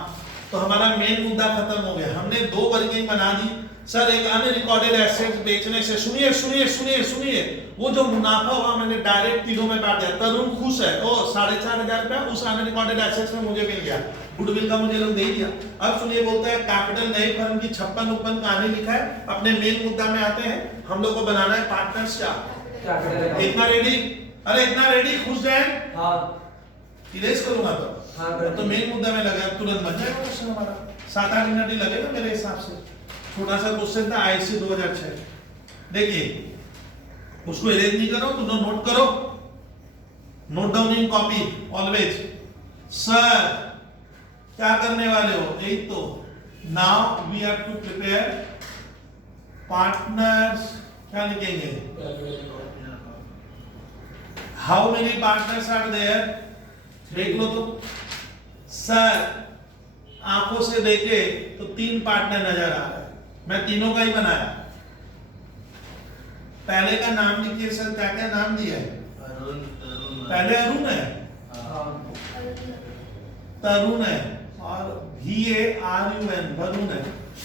तो हमारा मेन मुद्दा खत्म हो गया। हमने दो वर्किंग बना दी सर। एक अनरिकॉर्डेड एसेट्स बेचने से, सुनिए सुनिए सुनिए सुनिए, वो जो मुनाफा हुआ मैंने डायरेक्ट तीनों में बांट दिया। तरुण खुश है, ओ 4,500 रुपया उस अनरिकॉर्डेड एसेट्स में मुझे मिल गया। गुडविल का मुझे लोग दे दिया। अब सुनिए, बोलता है कैपिटल नई फर्म की 56 कहानी लिखा है। अपने मेन मुद्दा में आते हैं। हम लोग को बनाना है पार्टनर्स क्या? कैपिटल। इतना रेडी? अरे इतना रेडी? खुश जाए? हाँ इरेज करूंगा तो हाँ कर तो मेन मुद्दा में लगा, तुरंत बन जाएगा क्वेश्चन हमारा। 7-8 मिनट ही लगेगा मेरे हिसाब से। छोटा सा क्वेश्चन था आईसी 2006। देखिए, उसको इरेज नहीं करो तो नोट करो, note down in copy always. Sir क्या करने वाले हो? एक तो now we have to prepare partners. क्या लिखेंगे? How many partners are there? देख लो तो। सर आंखों से देखे तो 3 पार्टनर नजर आ रहे हैं। मैं तीनों का ही बनाया। पहले का नाम लिखिए सर, क्या क्या नाम दिया है? पहले अरुण है, तरुण है और VARUN वरुण है।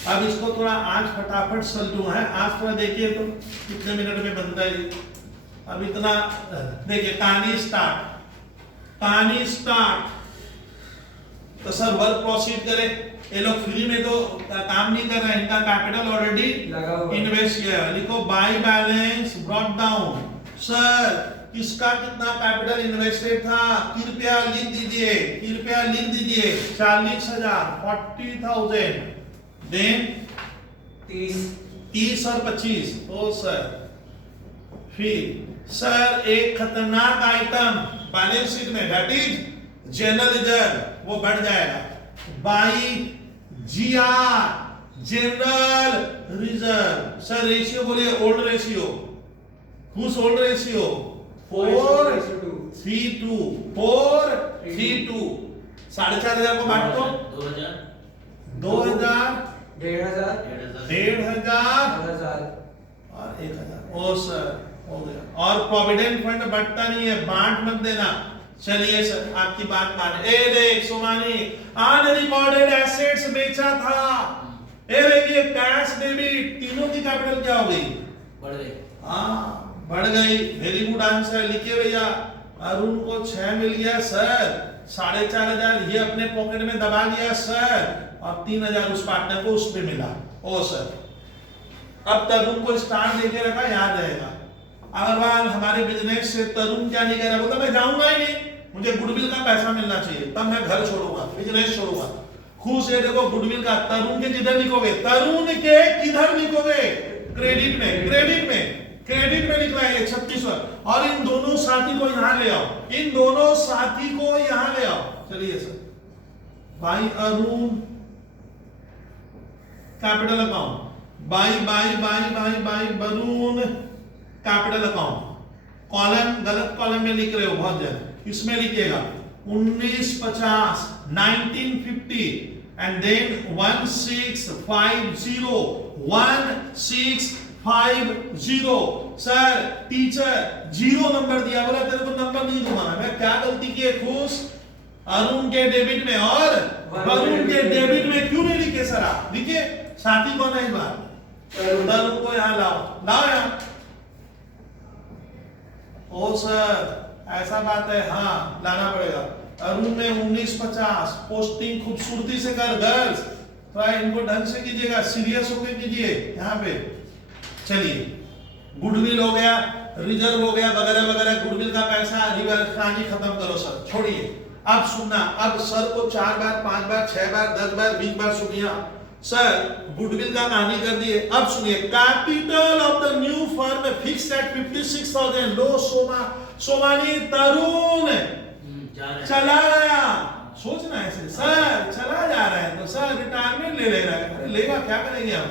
अब इसको थोड़ा आज फटाफट सलटू है। आज थोड़ा देखिए तो कितने मिनट में बनता है। अब इतना देखिए, कहानी स्टार्ट। कहानी स्टार्ट तो सर वर्क प्रोसीड करें। ये लोग फ्री में तो काम नहीं कर रहे हैं, इनका कैपिटल ऑलरेडी इन्वेस्ट किया है। लिखो by balance brought down. Sir किसका कितना कैपिटल इन्वेस्टेड था? कृपया लिख दीजिए, कृपया लिख दीजिए 40,000 40,000। देन 30 और 25। ओ सर फिर सर एक खतरनाक आइटम बैलेंस शीट में, दैट इज जनरल रिजर्व, वो बढ़ जाएगा by GR general reserve. Sir ratio बोलिए, old ratio. Whose old ratio? 4:3:2 4:3:2। 4,500 को बांट दो। 2,000 1,500 और 1,000। ओ सर हो गया। और प्रोविडेंट फंड बढ़ता नहीं है, बांट मत देना। चलिए सर आपकी बात माने। ए देख सोमानी, अनरिकॉर्डेड एसेट्स बेचा था। ए देखिए कैश डेबिट, तीनों की कैपिटल क्या हो गई? बढ़ गई। हाँ बढ़ गई। Very good answer. लिखिए भैया, अरुण को 6 मिल गया सर। 4,500 ये अपने पॉकेट में दबा दिया सर, और 3,000 उस पार्टनर को उस पे मिला। ओ सर अब तरुण को स्टार देके रखा, याद रहेगा। अग्रवाल हमारे बिजनेस से तरुण क्या नहीं कह रहा? बोलता मैं जाऊंगा ही नहीं, मुझे गुडविल का पैसा मिलना चाहिए, तब मैं घर छोड़ूंगा, बिजनेस छोड़ूंगा। खुश है देखो गुडविल का। तरुण के किधर लिखोगे? तरुण के किधर लिखोगे? क्रेडिट में, क्रेडिट में, क्रेडिट में लिखना है 36। और इन दोनों साथी को यहां ले आओ, इन दोनों साथी को यहां ले आओ। चलिए sir, by Arun capital account, by Barun capital account. Column गलत कॉलम में लिख रहे हो बहुत जल्द, इसमें लिखिएगा 1950 1950 and then 1650 1650। Sir teacher 0 number दिया, बोला तेरे को नंबर नहीं दूंगा। मैं क्या गलती की है? खुश अरुण के डेबिट में और वरुण के डेबिट में क्यों नहीं लिखे सर? आप लिखिए साथी कौन है इस बार? तरुण को यहां लाओ, लाओ यहां। ओ सर ऐसा बात है, हाँ लाना पड़ेगा। अरुण में 1950 पोस्टिंग खूबसूरती से कर गर्ल्स, थोड़ा इनको ढंग से कीजिएगा, सीरियस होकर कीजिए यहाँ पे। चलिए गुडविल हो गया, रिजर्व हो गया, वगैरह वगैरह। गुडविल का पैसा रिवर्स कहानी खत्म करो सर, छोड़िए। अब सुनना, अब सर को 4 बार 5 बार 6 बार 10 बार 20 बार सुनिया। सर गुडविल का कहानी कर दिए। अब सुनिए, capital of the new firm fixed at 56,000। लो सोमानी तरुण चला गया। सोचना ऐसे, सर चला जा रहा है तो सर रिटायरमेंट ले रहा है। अरे लेगा, क्या करेंगे हम,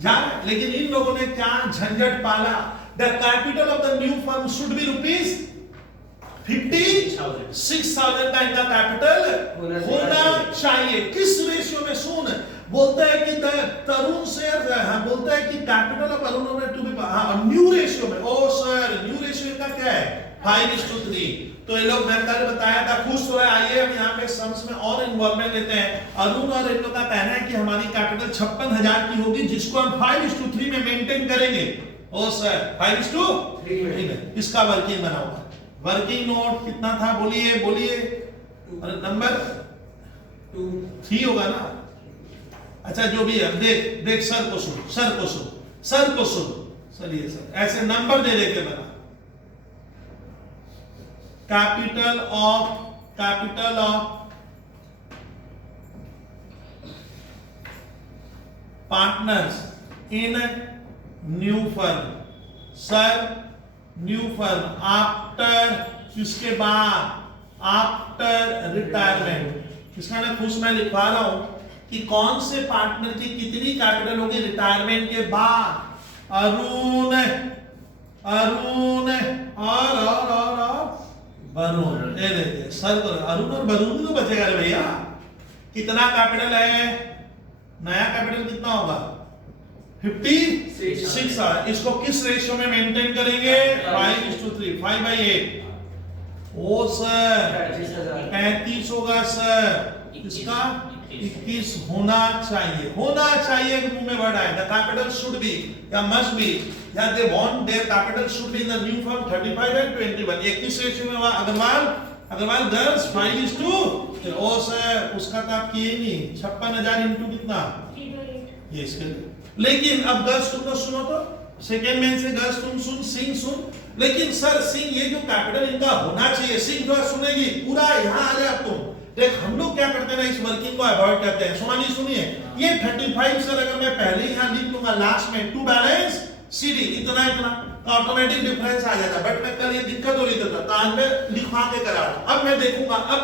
जा रहे हैं। लेकिन इन लोगों ने क्या झंझट पाला। The capital of the new firm should B 56,000 का इनका कैपिटल होना चाहिए। किस रेशियो में? सुन, बोलता है कि तरुण शेयर, हाँ बोलता है कि capital of Arun to be, हाँ न्यू रेशियो में। ओ सर, न्यू रेशियो का क्या है? 5:3। तो ये लोग मैंने कल बताया था, खुश हो रहा है। आइए हम यहाँ पे सम्स में और इन्वॉल्वमेंट लेते हैं। अरुण और इन लोग का कहना है कि हमारी कैपिटल 56,000 की होगी, जिसको हम 5:3 में मेंटेन करेंगे। ओ सर 5:3 में इसका वर्किंग बना होगा। वर्किंग नोट कितना था? बोलिए बोलिए। अरे नंबर 3 होगा ना? अच्छा जो भी है, देख देख सर को सुन, सर को सुन, सर को सुन। चलिए सर ऐसे नंबर दे देके बना। Capital of partners in new firm. Sir new firm after, इसके बाद आफ्टर रिटायरमेंट। इसका ना खुश मैं लिखवा रहा हूं कि कौन से पार्टनर की कितनी कैपिटल होगी रिटायरमेंट के बाद। अरुण और वरुण। ये देखिए सर को अरुण और वरुण ही तो बचेगा रे भैया। कितना कैपिटल है? नया कैपिटल कितना होगा? 56। इसको किस रेशियो में मेंटेन करेंगे? 5:3, 5/8। ओ सर 35 होगा सर। इसका 21 होना चाहिए। होना चाहिए मुंह में वर्ड आएगा। कैपिटल शुड बी या मस्ट बी या they want their capital should be in the new firm 35 and 21। 21 ratio में हुआ। अग्रवाल गर्ल्स 5:2। ओ सर उसका तो आप किए नहीं। 56,000 इंटू कितना? ये इसके लिए। लेकिन अब गर्ल्स तुम सुनो तो सेकेंड मैन से गर्ल्स तुम सुन, सिंह सुन। लेकिन सर सिंह ये जो कैपिटल इनका होना चाहिए, सिंह जो सुनेगी पूरा यहाँ आ जाए। अब तुम देख हम लोग क्या करते हैं ना, इस वर्किंग को अवॉइड करते हैं। सोमानी सुनिए, ये 35 सर अगर मैं पहले ही यहाँ लिख लूंगा लास्ट में टू बैलेंस सीडी इतना ऑटोमेटिक डिफरेंस आ जाता। बट मैं कल ये दिक्कत हो रही था तो आज मैं लिखवा के करा रहा हूं। अब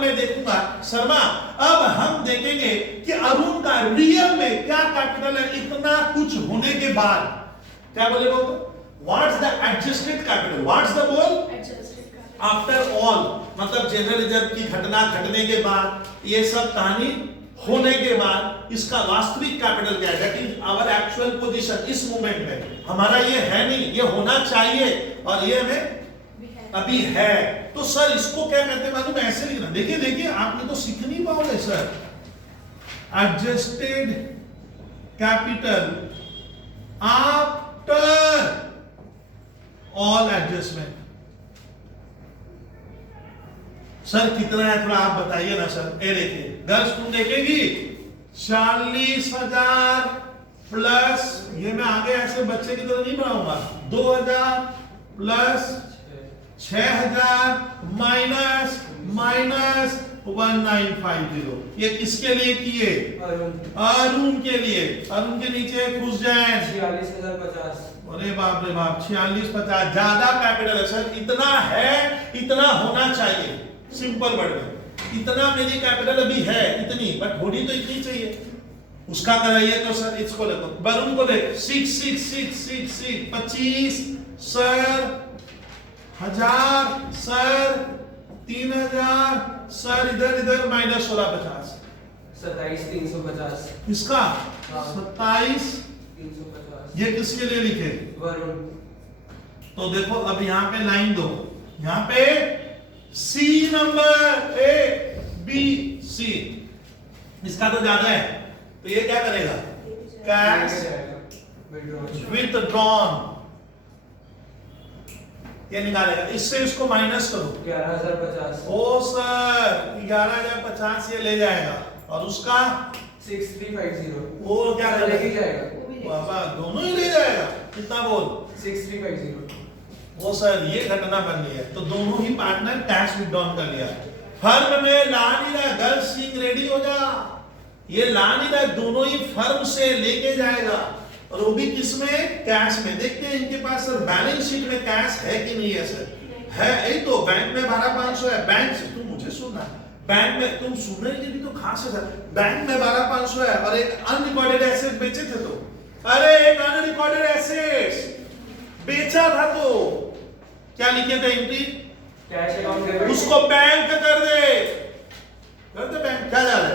मैं देखूंगा शर्मा, अब हम देखेंगे कि अरुण का रियल में क्या कैपिटल है इतना कुछ होने के बाद। क्या बोले बोल? What's the adjusted capital? What's the बोल? आफ्टर ऑल, मतलब जनरल रिजर्व की घटना घटने के बाद, ये सब कहानी होने के बाद इसका वास्तविक कैपिटल क्या है? That is our actual position इस मोमेंट में। हमारा ये है नहीं, ये होना चाहिए और ये हमें अभी है। तो सर इसको क्या कहते हैं मालूम? ऐसे लिखना। देखिए देखिए आपने तो सीख नहीं पाओगे sir. Adjusted capital after all adjustment. Sir कितना है थोड़ा आप बताइए ना सर। ये देखिए गर्ल्स तुम देखेगी 40,000 प्लस, ये मैं आगे ऐसे बच्चे की तरह नहीं बनाऊंगा, 2,000 प्लस 6,000 माइनस 1950। ये किसके लिए किए? अरुण के लिए। अरुण के नीचे घुस जाए 46,050। अरे बाप रे बाप 46,50 ज्यादा कैपिटल है सर। इतना है, इतना होना चाहिए। सिंपल वर्ड में इतना मेरी कैपिटल अभी है इतनी, बट होनी तो इतनी चाहिए। उसका कराइए तो सर इसको देखो, वरुण को देख 6 25 सर 1000 सर 3000 सर इधर माइनस 1650 27,350। इसका 27 350। ये किसके लिए लिखे? वरुण। तो देखो अब यहाँ पे लाइन दो, यहाँ पे सी नंबर ए बी सी, इसका तो ज्यादा है तो ये क्या करेगा? कैश विथड्रॉन ये निकालेगा। इससे इसको माइनस करो 11,050। ओ सर 11,050 ये ले जाएगा और उसका 6,350। वो क्या लेके जाएगा? बाबा दोनों ही ले जाएगा। कितना बोल? 6,350। वो सर ये घटना बन रही है तो दोनों ही पार्टनर कैश विथड्रॉन कर लिया। फर्म में ला नहीं रहा, गर्ल सिंह रेडी हो जा, ये ला नहीं रहा, दोनों ही फर्म से लेके जाएगा और वो भी किसमें? कैश में। देखते हैं इनके पास सर बैलेंस शीट में कैश है कि नहीं है सर? है। यही तो बैंक में 12,500 है। बैंक से तुम मुझे सुनना, बैंक में तुम सुनने के लिए तो खास है सर। बैंक में 12,500 है और एक अनरिकॉर्डेड एसेट बेचे थे तो, अरे एक अनरिकॉर्डेड एसेट बेचा था तो क्या लिखे थे एंट्री? कैश अकाउंट डेबिट उसको बैंक कर दे बैंक, क्या जा रहा है?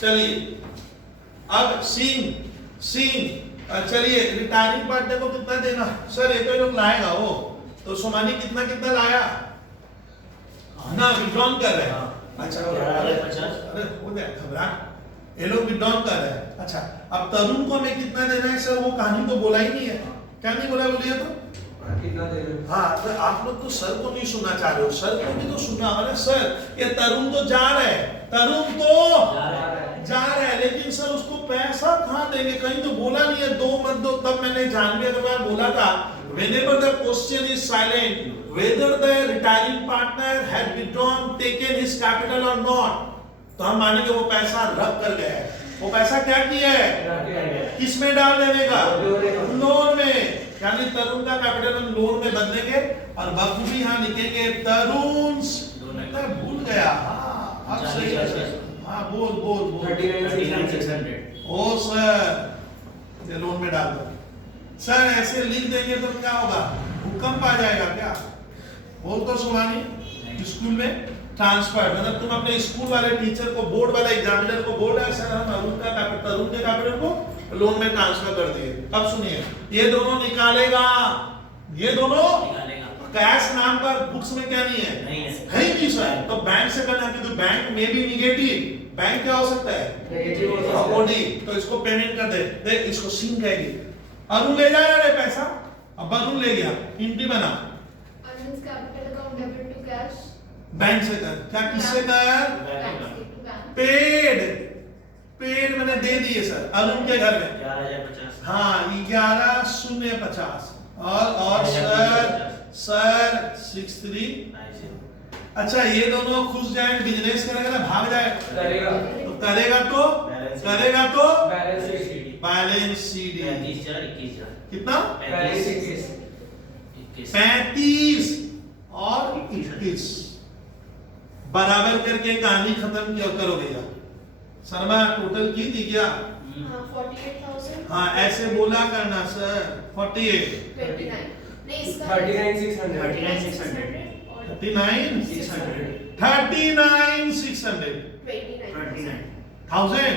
चलिए अब चलिए रिटायरिंग पार्टनर को कितना देना सर? ये तो लोग लाएगा वो, तो सोमानी कितना कितना लाया ना, विड्रॉन कर रहे हैं। अच्छा अरे हो गया घबरा, ये लोग विड्रॉन कर रहे हैं। अच्छा अब तरुण को हमें कितना देना है सर? वो कहानी तो बोला ही नहीं है, क्या नहीं बोला बोलिए तो? कितना दे रहे हो? हाँ तो आप लोग तो सर को नहीं सुनना चाह रहे हो, सर को भी तो सुनना होगा ना। सर ये तरुण तो जा रहा है, तरुण तो जा रहा है, लेकिन सर उसको पैसा कहाँ देंगे? कहीं तो बोला नहीं है 2 मत दो। तब मैंने जानवी अग्रवाल बोला था, whenever the question is silent, whether the retiring partner had withdrawn, taken his capital or not, तो हम मानेंगे वो पैसा रख कर गया है। वो पैसा क्या किया है? किस में डाल देने का? लोन में, यानी तरुण का कैपिटल हम लोन में बदलेंगे और बखूबी यहाँ लिखेंगे तरुण। भूल गया, हाँ अब सही है। हाँ बोल 39,600 ओ सर ये लोन में डाल दो सर, ऐसे लिख देंगे तो क्या होगा? भूकंप आ जाएगा क्या? बोल तो सुहानी, स्कूल में ट्रांसफर, मतलब तुम अपने स्कूल वाले टीचर को, बोर्ड वाले एग्जामिनर को बोल रहे सर हम तरुण के कैपिटल को लोन में ट्रांसफर कर दिए। अब सुनिए, ये दोनों निकालेगा, ये दोनों कैश नाम का बुक्स में क्या नहीं है? है ही नहीं सर। तो बैंक से करना है, तो बैंक में भी निगेटिव, बैंक क्या हो सकता है? नेगेटिव हो सकता है। ओडी, तो इसको पेमेंट कर दे, देख इसको सीन कहेगी। अरुण ले जाया रे पैसा, अब अरुण ले गया, एंट्री बना Arun's capital account debit to cash. Bank से कर, क्या किससे कर? Bank to bank. पेड मैंने दे दिए सर अरुण के घर में। 11,050 हाँ 11,050 और सर 63। अच्छा ये दोनों खुश जाए, बिजनेस करेगा ना, भाग जाए करेगा तो करेगा तो बैलेंस शीट 35,000 21,000 कितना? 35 35 और 21 बराबर करके कहानी खत्म किया करोगे या शर्मा? टोटल की थी क्या? हाँ 48,000. हाँ ऐसे बोला करना सर। 48 29. नहीं इसका 39,600 और 39,600 29. 1000।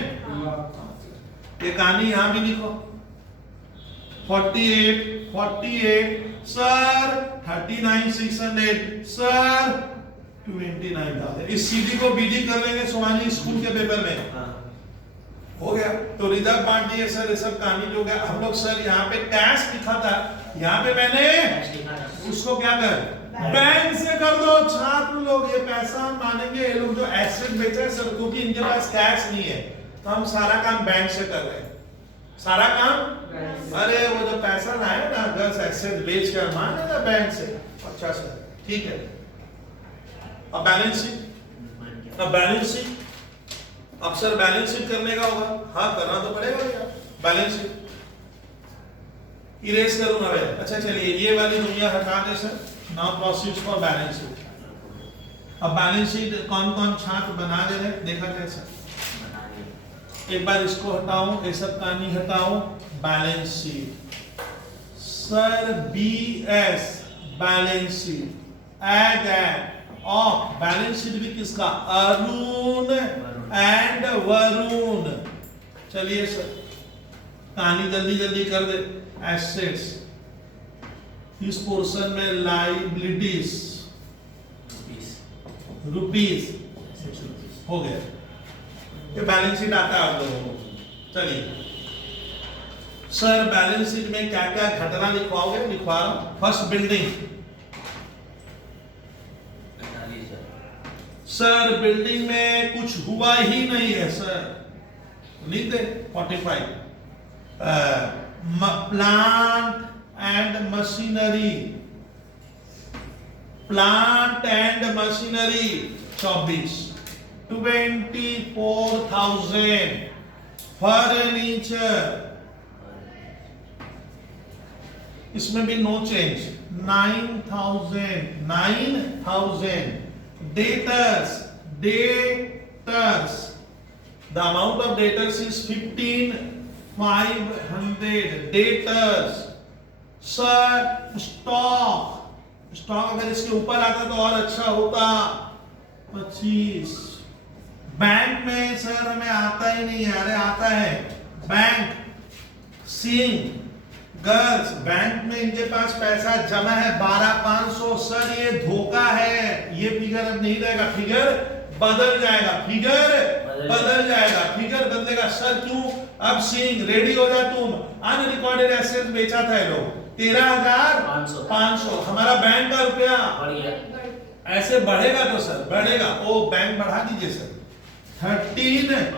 ये कहानी यहाँ भी लिखो 48 सर 39,600 सर 29,000। इस सीडी को बीडी कर लेंगे सोहानी स्कूल के पेपर में, हो गया। तो रिजर्व बांट दिए सर, ये सब कहानी जो गया। हम लोग सर यहाँ पे कैश लिखा था, यहाँ पे मैंने उसको क्या कर बैंक से कर दो। छात्र लोग ये पैसा मानेंगे, ये लोग जो एसेट बेचे हैं सर, क्योंकि इनके पास कैश नहीं है, तो हम सारा काम बैंक से कर रहे हैं, सारा काम। अरे वो जो पैसा लाए ना 10 एसेट बेच कर माने ना बैंक से। अच्छा सर ठीक है। अब बैलेंस शीट, अब सर बैलेंस शीट करने का होगा। हाँ करना तो पड़ेगा भैया, बैलेंस शीट इरेज करूं ना भाई। अच्छा चलिए ये वाली दुनिया हटा दे sir, now proceed for balance sheet. अब बैलेंस शीट कौन कौन छात्र बना दे रहे देखा जाए सर। एक बार इसको हटाऊं, ये सब कहानी हटाऊं। Balance sheet sir BS balance sheet add of balance sheet भी किसका? अरुण एंड वरुण। चलिए सर कहानी जल्दी जल्दी कर दे। एसेट्स इस पोर्शन में लाइबिलिटीज रुपीस हो गया। ये बैलेंस शीट आता है आप लोगों को। चलिए सर बैलेंस शीट में क्या क्या घटना लिखवाओगे? लिखवा रहा हूं। फर्स्ट बिल्डिंग सर, बिल्डिंग में कुछ हुआ ही नहीं है सर, लिख दे 45। Plant and machinery 24,000। 24,000 फर्नीचर, इसमें भी no change. 9,000 debtors, the amount of debtors is 15,500 debtors. Sir, stock stock अगर इसके ऊपर आता तो और अच्छा होता। 25। बैंक में सर हमें आता ही नहीं है। अरे आता है बैंक, सीइंग गर्ल्स, बैंक में इनके पास पैसा जमा है 12,500। सर ये धोखा है, ये फिगर अब नहीं रहेगा, फिगर बदल जाएगा, फिगर बदल जाएगा, फिगर बदलेगा। सर क्यों? अब सीइंग रेडी हो जा तुम। अनरिकॉर्डेड एसेट बेचा था ये लोग 13,500। हमारा बैंक का रुपया ऐसे बढ़ेगा तो सर बढ़ेगा। ओ बैंक बढ़ा दीजिए सर 13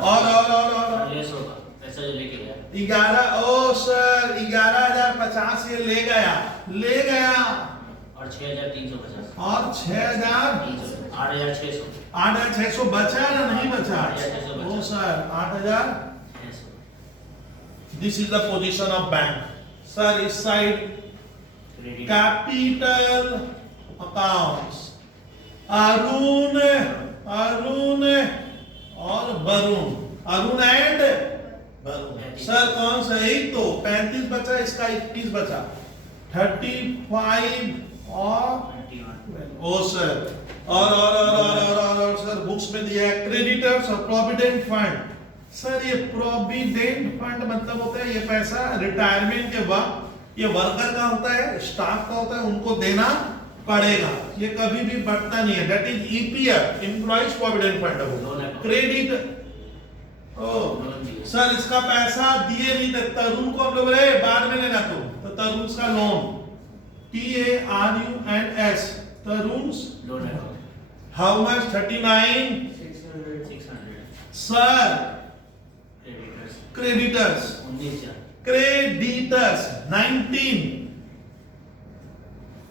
और 11। ओ सर 11,050 ये ले गया और 6,350 और 6,000 8,600 बचा ना नहीं बचा? 8,600 ओ sir 8,000। This is the position of bank. Sir इस साइड कैपिटल अकाउंट्स अरुण और वरुण, अरुण एंड वरुण। सर कौन सा? एक तो 35 बचा, इसका 21 बचा, 35 और 21 ओ सर और सर बुक्स में दिया है क्रेडिटर्स और प्रोविडेंट फंड। सर ये प्रोविडेंट फंड मतलब होता है ये पैसा रिटायरमेंट के वक्त ये वर्कर का होता है, स्टाफ का होता है, उनको देना पड़ेगा। ये कभी भी बढ़ता नहीं है। That is EPF, employees provident fund. Credit sir इसका पैसा दिए नहीं थे तरुण को, हम लोग रे बाद में लेना तुम, तो तरुण का लोन TARUNS तरुण लोन है how much? 39। 600 sir creditors creditors 19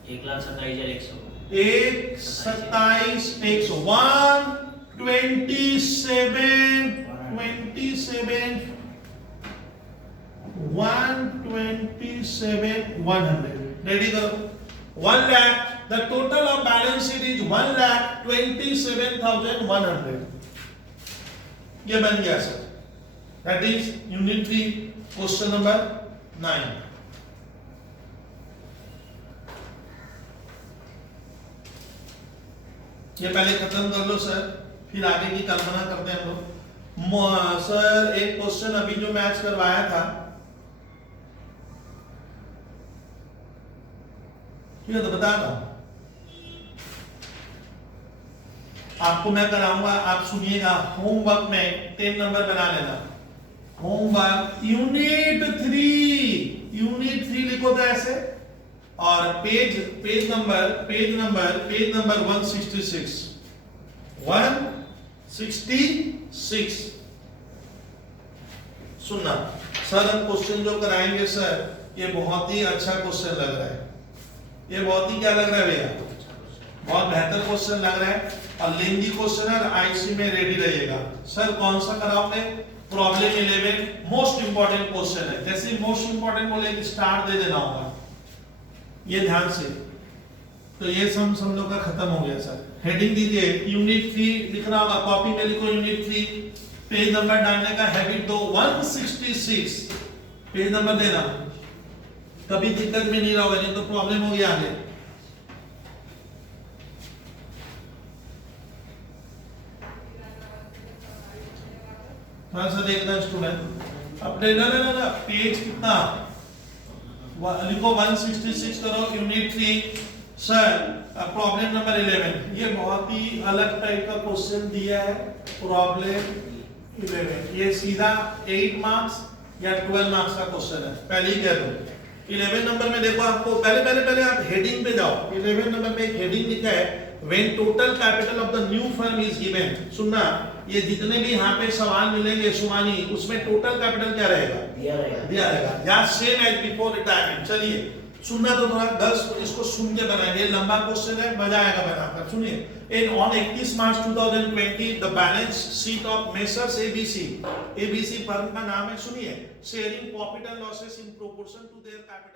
1,27,100 127 127 100 ready करो। 1 lakh, the total of balance sheet is 1,27,100। ये बन गया sir. That is unit 3 question number 9। ये पहले खत्म कर लो सर, फिर आगे की कल्पना करते हैं हम लोग। सर एक क्वेश्चन अभी जो मैच करवाया था, ठीक है तो बता रहा हूं आपको, मैं कराऊंगा, आप सुनिएगा। होमवर्क में 10 नंबर बना लेना। होमवर्क यूनिट 3 लिखो तो ऐसे, और पेज नंबर 166 सुनना। सर हम क्वेश्चन जो कराएंगे सर ये बहुत ही अच्छा क्वेश्चन लग रहा है। ये बहुत ही क्या लग रहा है भैया? बहुत बेहतर क्वेश्चन लग रहा है और लेंदी क्वेश्चन है। आईसी में रेडी रहिएगा। सर कौन सा कराओगे? प्रॉब्लम 11 मोस्ट इंपॉर्टेंट क्वेश्चन है। जैसे मोस्ट इंपॉर्टेंट बोले स्टार दे देना होगा, ये ध्यान से। तो ये हम लोग का खत्म हो गया सर। हेडिंग दीजिए यूनिट 3 लिखना होगा, कॉपी में लिखो यूनिट 3, पेज नंबर डालने का हैबिट दो 166 पेज नंबर देना। कभी दिक्कत में नहीं रहोगे, नहीं तो प्रॉब्लम होगी आगे। थोड़ा सा देखना स्टूडेंट अपने ना पेज कितना लिखो 166 करो यूनिट 3 सर। प्रॉब्लम नंबर 11 ये बहुत ही अलग टाइप का क्वेश्चन दिया है। प्रॉब्लम 11 ये सीधा 8 मार्क्स या 12 मार्क्स का क्वेश्चन है, पहले ही कह दो। 11 नंबर में देखो आपको पहले आप हेडिंग पे जाओ। 11 नंबर में एक हेडिंग लिखा है when total capital of the new firm is given। सुनना, ये जितने भी यहाँ पे सवाल मिलेंगे सुमानी, उसमें टोटल कैपिटल क्या रहेगा? दिया रहेगा या सेम एज बिफोर रिटायरमेंट। चलिए सुनना तो थोड़ा 10 इसको सुन के बनाएंगे, लंबा क्वेश्चन है, मजा आएगा बनाकर। सुनिए in on 31 March 2020 the balance sheet of messrs ABC firm का नाम है, सुनिए, sharing profit and losses in proportion to their capital.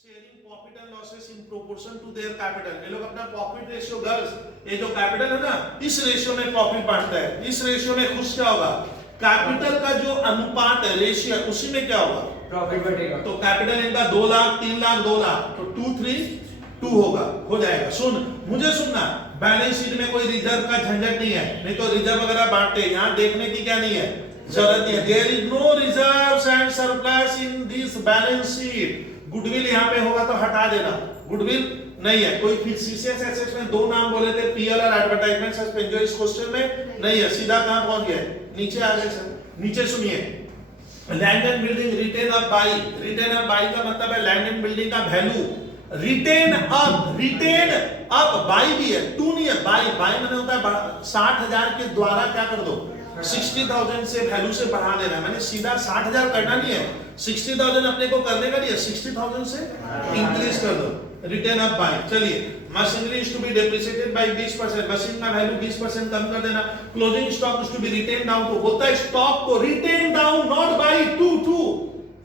Sharing profit and losses in proportion to their capital. ये लोग अपना प्रॉफिट रेशियो गर्ल्स, ये जो capital है ना, इस रेशियो में प्रॉफिट बांटता है। इस रेशियो में खुश क्या होगा, कैपिटल का जो अनुपात है, रेशियो, उसी में क्या होगा, प्रॉफिट बढ़ेगा। तो कैपिटल इनका 2 लाख, 3 लाख, 2 लाख, तो 2 3 2 होगा, हो जाएगा। सुन, मुझे सुनना, बैलेंस शीट में कोई रिजर्व का झंझट नहीं है, नहीं तो रिजर्व वगैरह बांटते हैं, यहाँ देखने की क्या नहीं है, जरूरत नहीं है। There is no reserves and surplus in this balance sheet. Goodwill यहाँ पे होगा तो हटा देना, गुडविल नहीं है। कोई फिक्सेस एसेट्स में 2 नाम बोले थे, पीएल और एडवर्टाइजमेंट सस्पेंड, जो इस क्वेश्चन में नहीं है। सीधा कहां पहुंच गए, नीचे आ गए सर। नीचे सुनिए, land and building written up by. Written up by का मतलब है लैंड एंड बिल्डिंग का वैल्यू रिटेन अप बाई भी है, टू नहीं है, बाई। बाई मैंने होता है 60,000 के द्वारा क्या कर दो, 60,000 से वैल्यू से बढ़ा देना है। मैंने सीधा 60,000 करना नहीं है, 60,000 अपने को करने का नहीं है, 60,000 से इंक्रीज कर दो, रिटेन अप बाय। चलिए, machinery is to be depreciated by 20%, machine का वैल्यू 20% कम कर देना। Closing stock is to be written down to, बोलता है स्टॉक को written down not by 2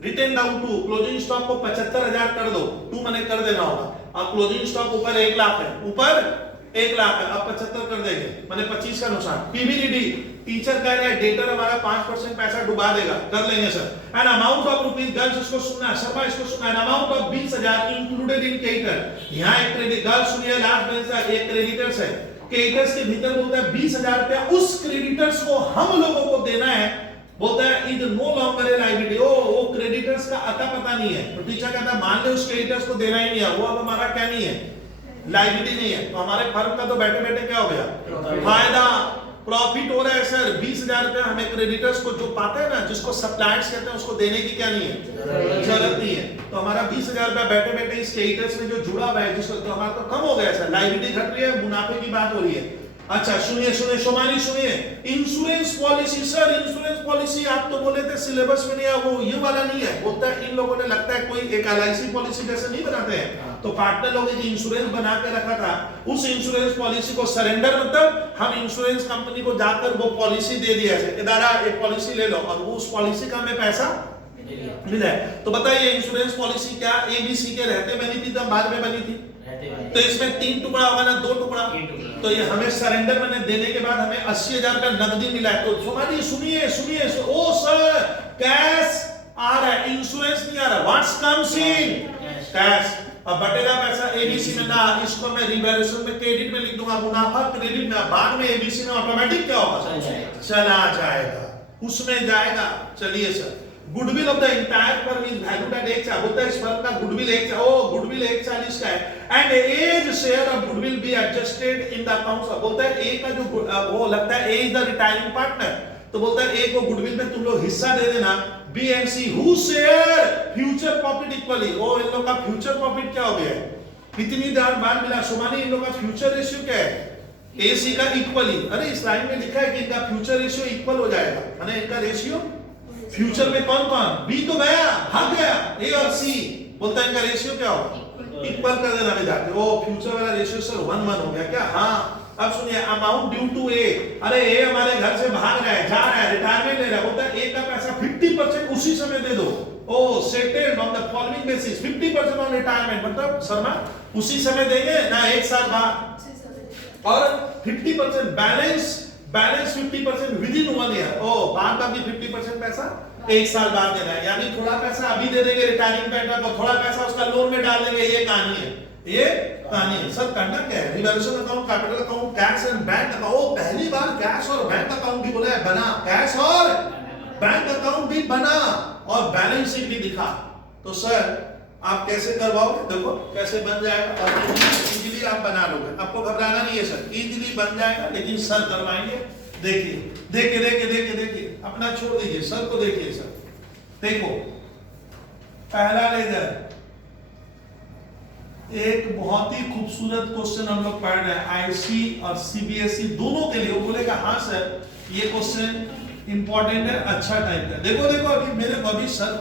written down to. Closing stock को 75,000 कर दो, 2 मैंने कर देना होगा। अब क्लोजिंग स्टॉक ऊपर 1 लाख है, ऊपर 1 लाख है, अब 75 कर देंगे, मैंने 25 का नुकसान। पीवीडीडी, टीचर कह रहे हैं डेटर हमारा 5% पैसा डुबा देगा, कर लेंगे sir. N amount of rupees, girls इसको सुनना है, शर्मा इसको सुनना है। N amount of 20,000 included in creditor. यहाँ एक क्रेडिट, गर्ल्स सुनिए, लास्ट बेंच का एक क्रेडिटर्स है, क्रेडिटर्स के भीतर बोलता है 20,000 रुपया उस क्रेडिटर्स को हम लोगों को देना है। बोलता है is no longer a liability. वो क्रेडिटर्स का अता पता नहीं है, तो टीचर कहता है मान ले उस क्रेडिटर्स को देना ही नहीं है, वो अब हमारा क्या नहीं है, लायबिलिटी नहीं है। तो हमारे फर्म का तो बैठे बैठे क्या हो गया, फायदा, प्रॉफिट हो रहा है सर। 20,000 रुपए हमें क्रेडिटर्स को जो पाते हैं ना, जिसको सप्लायर्स कहते हैं, उसको देने की क्या नहीं है, जरूरत नहीं है। तो हमारा 20,000 रुपए बैठे बैठे इस क्रेडिटर्स में जो जुड़ा हुआ है, जिसको तो हमारा तो कम हो गया सर, लायबिलिटी घट रही है, मुनाफे की बात हो रही है। अच्छा सुनिए सुनिए सोमानी सुनिए, insurance policy. Sir insurance policy आप तो बोले थे सिलेबस में नहीं है, वो ये वाला नहीं है। बोलता है इन लोगों ने लगता है कोई एक एलआईसी पॉलिसी जैसे नहीं बनाते हैं, तो पार्टनर लोग एक इंश्योरेंस बना के रखा था। उस इंश्योरेंस पॉलिसी को सरेंडर मतलब हम इंश्योरेंस कंपनी को जाकर वो पॉलिसी दे दिया है, इदारा एक पॉलिसी ले लो और उस पॉलिसी का हमें पैसा मिला है। तो बताइए इंश्योरेंस पॉलिसी क्या एबीसी के रहते बनी थी तब बाद में बनी थी? तो इसमें 3 टुकड़ा होगा ना 2 टुकड़ा? तो ये हमें सरेंडर मैंने देने के बाद हमें 80,000 का नकदी मिला है। तो सोमानी सुनिए सुनिए, ओ सर कैश आ रहा है, इंश्योरेंस नहीं आ रहा। What's comes in cash. अब बटेगा पैसा एबीसी में ना, इसको मैं रिवैल्यूएशन में क्रेडिट में लिख दूंगा, मुनाफा क्रेडिट में, बाद में एबीसी में ऑटोमेटिक क्या होगा, चला जाएगा, उसमें जाएगा। चलिए sir, goodwill of the entire firm is valued at 1, बोलता है इस फर्म का गुडविल 1, ओ गुडविल 140 का है। And A's share of goodwill be adjusted in the accounts. बोलता है ए का जो वो लगता है A is the retiring partner, तो बोलता है ए को गुडविल में तुम लोग हिस्सा दे देना। B and C who share future profit equally. ओ इन लोग का फ्यूचर प्रॉफिट क्या हो गया है, कितनी बार मिला सोमानी, इन लोग का फ्यूचर रेशियो क्या है, ए सी का इक्वली। अरे इस लाइन में लिखा है कि इनका फ्यूचर रेशियो इक्वल हो जाएगा, माने इनका रेशियो फ्यूचर में कौन कौन, बी तो गया भाग गया, ए और सी, बोलता है इनका रेशियो क्या होगा, इक्वल कर देना में जाके। ओ फ्यूचर वाला रेशियो सर 1:1 हो गया क्या? हाँ। अब सुनिए अमाउंट ड्यू टू ए, अरे ए हमारे घर से भाग रहा है, जा रहा है, रिटायरमेंट ले रहा है, बोलता है ए का पैसा 50% उसी समय दे दो। ओ settled on the following basis 50% on retirement, मतलब शर्मा उसी समय देंगे ना, 1 साल बाद, और 50% बैलेंस 50% विद इन 1 ईयर। ओ बाद का भी 50% पैसा 1 साल बाद देना है, यानी थोड़ा पैसा अभी दे देंगे रिटायरिंग पेंटर को, थोड़ा पैसा उसका लोन में डाल देंगे। ये कहानी है, ये कहानी है सर। करना क्या है, revaluation account, capital account, cash and bank account. पहली बार कैश और बैंक अकाउंट भी बोला है बना, कैश और बैंक अकाउंट भी बना और बैलेंस शीट भी दिखा। तो सर आप कैसे करवाओगे, देखो कैसे बन जाएगा और इजीली आप बना लोगे, आपको घबराना नहीं है सर, इजीली बन जाएगा, लेकिन सर करवाएंगे। देखिए देखिए देखिए देखिए देखिए, अपना छोड़ दीजिए, सर को देखिए। सर देखो पहला लेजर, एक बहुत ही खूबसूरत क्वेश्चन हम लोग पढ़ रहे हैं, आईसी और सीबीएसई दोनों के लिए। वो बोलेगा हाँ सर ये क्वेश्चन इंपॉर्टेंट है, अच्छा टाइप का। देखो देखो अभी मेरे को, अभी सर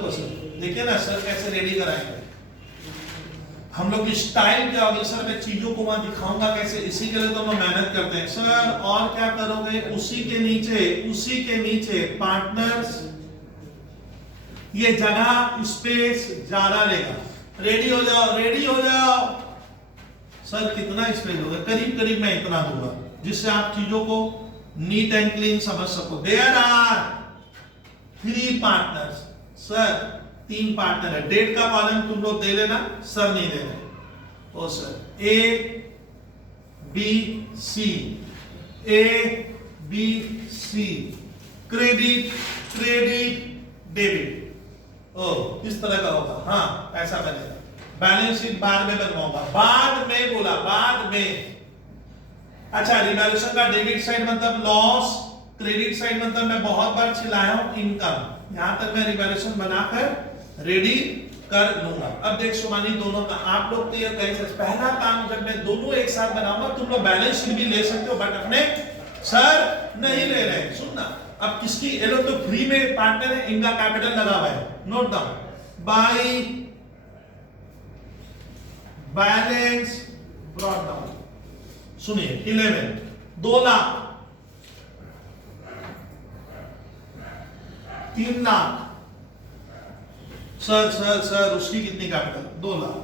को सर देखिए ना, सर कैसे रेडी कराएंगे हम लोग की स्टाइल क्या होगी सर, मैं चीजों को वहां दिखाऊंगा कैसे, इसी के लिए तो हम मेहनत करते हैं सर। और क्या करोगे, उसी के नीचे पार्टनर्स, ये जगह स्पेस ज्यादा लेगा, रेडी हो जाओ, रेडी हो जाओ। सर कितना स्पेस होगा? करीब करीब मैं इतना दूंगा जिससे आप चीजों को नीट एंड क्लीन समझ सको। There are 3 partners. Sir 3 partner है। डेट का कॉलम तुम लोग दे लेना, सर नहीं दे रहे। ओ sir A B C, A B C, credit credit debit. ओ इस तरह का होगा। हाँ ऐसा बनेगा। बैलेंस शीट बाद में बनवाऊंगा, बाद में बोला, बाद में। अच्छा रिवैल्यूएशन का डेबिट साइड मतलब लॉस, क्रेडिट साइड मतलब मैं बहुत बार चिल्लाया हूं इनकम। यहां तक मैं रिवैल्यूएशन बनाकर रेडी कर लूंगा। अब देख सुमानी, दोनों का आप लोग तो ये कैसे पहला काम, जब मैं दोनों एक साथ बनाऊंगा तुम लोग बैलेंस शीट भी ले सकते हो, बट अपने सर नहीं ले रहे। सुनना, अब किसकी, ये लोग तो फ्री में पार्टनर है, इनका कैपिटल लगा हुआ है। Note down, by balance brought down. सुनिए 11 2 lakh, 3 lakh. Sir sir sir उसकी कितनी कैपिटल? 2 लाख।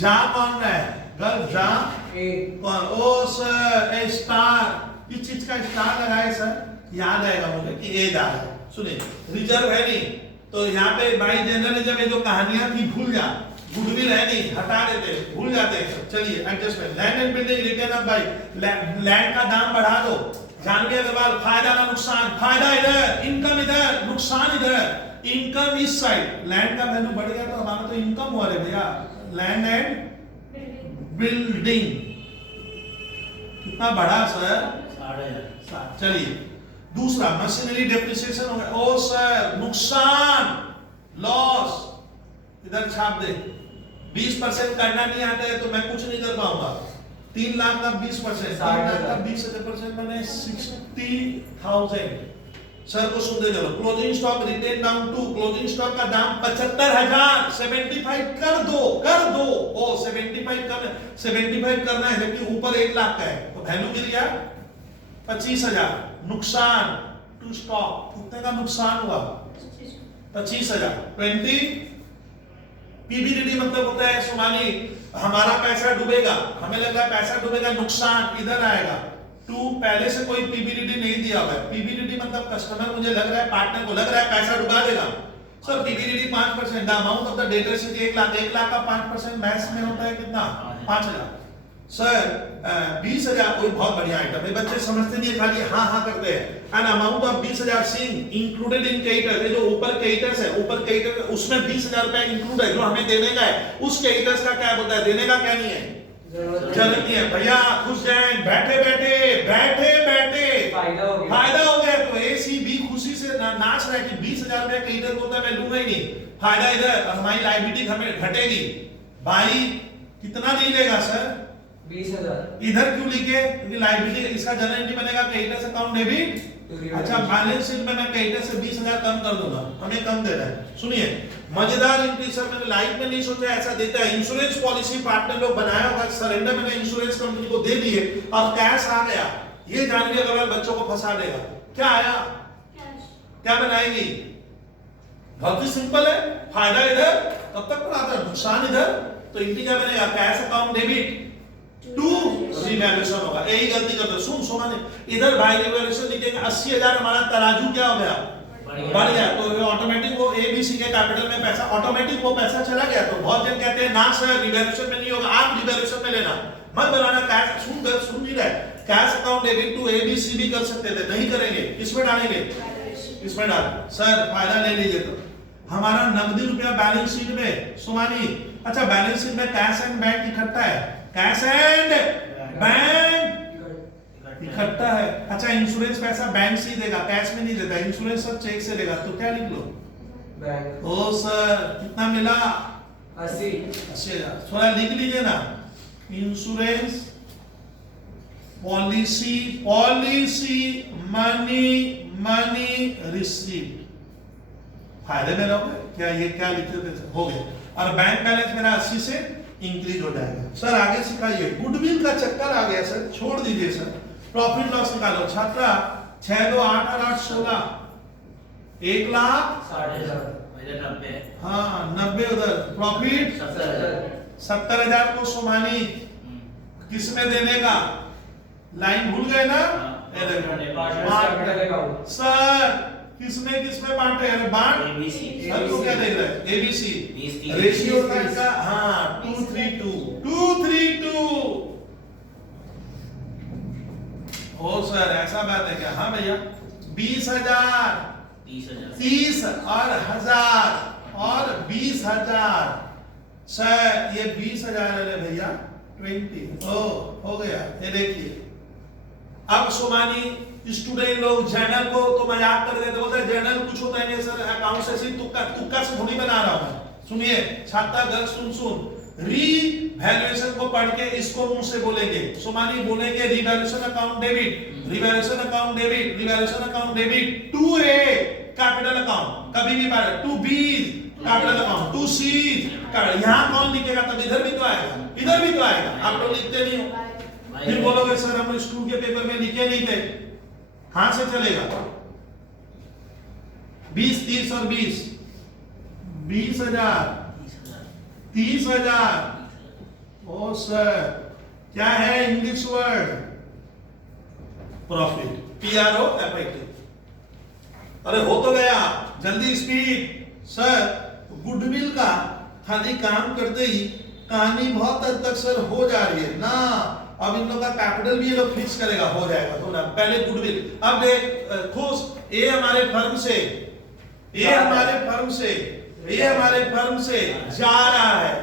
जा कौन रहा है? गर्ल जा ए कौन? ओ सर ए स्टार, किस चीज का स्टार लगाए सर? याद आएगा मुझे कि ए जा रहा है। सुनिए रिजर्व है नहीं, तो यहाँ पे बाई जर्नलिज्म में जो कहानियां थी भूल जा, गुडविल है नहीं, हटा देते, भूल जाते हैं। चलिए adjustment, land and building return up by, land का दाम बढ़ा दो। जानवी अग्रवाल, फायदा ना नुकसान? फायदा इधर, इनकम इधर, नुकसान इधर। इनकम इस साइड, लैंड का वैल्यू बढ़ गया तो हमारा तो इनकम हुआ रे भैया। लैंड एंड बिल्डिंग कितना बढ़ा सर? 60,000। चलिए दूसरा मशीनरी डेप्रिसिएशन हो गया। ओ सर नुकसान, लॉस, इधर छाप दे। 20% करना नहीं आता है तो मैं कुछ नहीं कर पाऊंगा। 3 लाख का 20%, 3 लाख का 20% मैंने 60,000। सर को सुन दे चलो। Closing stock written down to, closing stock का दाम 75,000, 75 कर दो, कर दो। ओ 75 करना है जबकि ऊपर 1 लाख का है, तो वैल्यू गिर गया 25,000। नुकसान टू स्टॉक, कितने का नुकसान हुआ? 25,000। 20 पीबीडीडी मतलब होता है सुमानी, हमारा पैसा डूबेगा, हमें लग रहा है पैसा डूबेगा, नुकसान इधर आएगा। 2 पहले से कोई पीबीडीडी नहीं दिया हुआ है। पीबीडीडी मतलब कस्टमर, मुझे लग रहा है पार्टनर को लग रहा है पैसा डुबा देगा। Sir PBDD 5%, the amount of the debtor sheet 1 lakh, 1 lakh का 5% मैथ्स में होता है कितना? 5,000। सर 20,000 कोई बहुत बढ़िया आइटम है, बच्चे समझते नहीं है, खाली हाँ हाँ करते हैं। An amount of 20,000 seen included in creditors, ये जो ऊपर क्रेडिटर्स है, ऊपर क्रेडिटर उसमें 20,000 रुपए इंक्लूड है जो हमें देने का है। उस क्रेडिटर्स का क्या बोलता है? देने का क्या नहीं है? जरूरत नहीं है भैया। खुश जाए, बैठे बैठे बैठे बैठे फायदा हो गया, फायदा हो गया। तो एसीबी खुशी से नाच रहा है कि 20,000 रुपए क्रेडिटर को होता है, मैं लूंगा ही नहीं, फायदा इधर, हमारी लायबिलिटी हमें घटेगी। भाई कितना नहीं लेगा सर? 20,000। इधर क्यों लिखे? क्योंकि लायबिलिटी इसका जनरल एंट्री बनेगा क्रेडिटर्स अकाउंट डेबिट। अच्छा बैलेंस शीट में मैं क्रेडिटर से 20,000 कम कर दूंगा, हमें कम दे रहा है। सुनिए मजेदार एंट्री सर, मैंने लाइफ में नहीं सोचा ऐसा देता है। इंश्योरेंस पॉलिसी पार्टनर लोग बनाया होगा, सरेंडर मैंने इंश्योरेंस कंपनी को दे दिए और कैश आ गया। ये जानवी अग्रवाल बच्चों को फंसा देगा। क्या आया? क्या बनाएगी? बहुत ही सिंपल है, फायदा इधर कब तक पड़ा था, नुकसान इधर, तो एंट्री क्या बनेगा? Cash account debit to revaluation होगा। यही गलती करते सुन सोना, इधर बाय रिवैल्यूएशन लिखेंगे 80,000, हमारा तराजू क्या हो गया? बढ़ गया। तो ऑटोमेटिक वो एबीसी के कैपिटल में पैसा, ऑटोमेटिक वो पैसा चला गया। तो बहुत जन कहते हैं ना सर रिवैल्यूएशन में नहीं होगा, आप रिवैल्यूएशन में लेना मत बनाना। कैश सुन नहीं रहा है, cash account debit to ABC भी कर सकते थे, नहीं करेंगे। किसमें डालेंगे? इसमें डाल। सर फायदा ले लीजिए। तो हमारा नकदी रुपया बैलेंस शीट में सुमानी, अच्छा बैलेंस शीट में कैश एंड बैंक इकट्ठा है, कैश एंड बैंक इकट्ठा है। अच्छा इंश्योरेंस पैसा बैंक से ही देगा, कैश में नहीं देता, इंश्योरेंस सब चेक से देगा। तो क्या लिख लो? बैंक। ओ सर कितना मिला? 80,000। थोड़ा लिख लीजिए ना। Insurance policy, policy money received, फायदे में रहोगे क्या? ये क्या लिखे थे? हो गए। और बैंक बैलेंस मेरा 80 से इंक्रीज हो जाएगा। सर आगे सिखाइए। गुडविल का चक्कर आ गया सर, छोड़ दीजिए सर। प्रॉफिट लॉस निकालो छात्रा। 6 2 8 और 8 16, 1 लाख 60,000। इधर 90 है। हाँ 90 उधर। प्रॉफिट 70,000 को सोमानी किस में देने का? लाइन भूल गए ना? ये देखो। सर किसमें बांटे? अरे बांट। ABC सर को क्या देख रहे हैं? ABC 20 रेशियो का इसका हाँ 232 ओ सर ऐसा बात है क्या? हाँ भैया 20,000 30,000 30 और 1000 और 20,000 सर ये 20,000 है भैया 20 ओ हो गया। ये देखिए अब सोमानी स्टूडेंट लोग जर्नल को तो मजाक कर देते, बोलते जर्नल कुछ होता है नहीं सर, अकाउंट से सिर्फ तुक्का से थोड़ी बना रहा हूं। सुनिए छात्रा घर सुन रीवैल्यूएशन को पढ़ के इसको मुंह से बोलेंगे। सोमानी बोलेंगे revaluation account debit, revaluation account debit, revaluation account debit to A capital account, कभी भी पढ़े to B capital account, to C. यहां कौन लिखेगा? तब इधर भी तो आएगा, इधर भी तो आएगा। आप लोग लिखते नहीं हो, फिर बोलोगे सर हम स्कूल के पेपर में लिखे नहीं थे। कहां से चलेगा? 20 30 और 20 20,000 30,000 ओ सर क्या है इंग्लिश वर्ड? Profit, PROFIT। अरे हो तो गया, जल्दी स्पीड। सर गुडविल का खाली काम करते ही कहानी बहुत हद तक सर हो जा रही है ना। अब इन लोग का कैपिटल भी ये लोग फिक्स करेगा, हो जाएगा थोड़ा। पहले गुडविल, अब देख खुश ए हमारे फर्म से, ए हमारे फर्म से, ये हमारे फर्म से जा रहा है,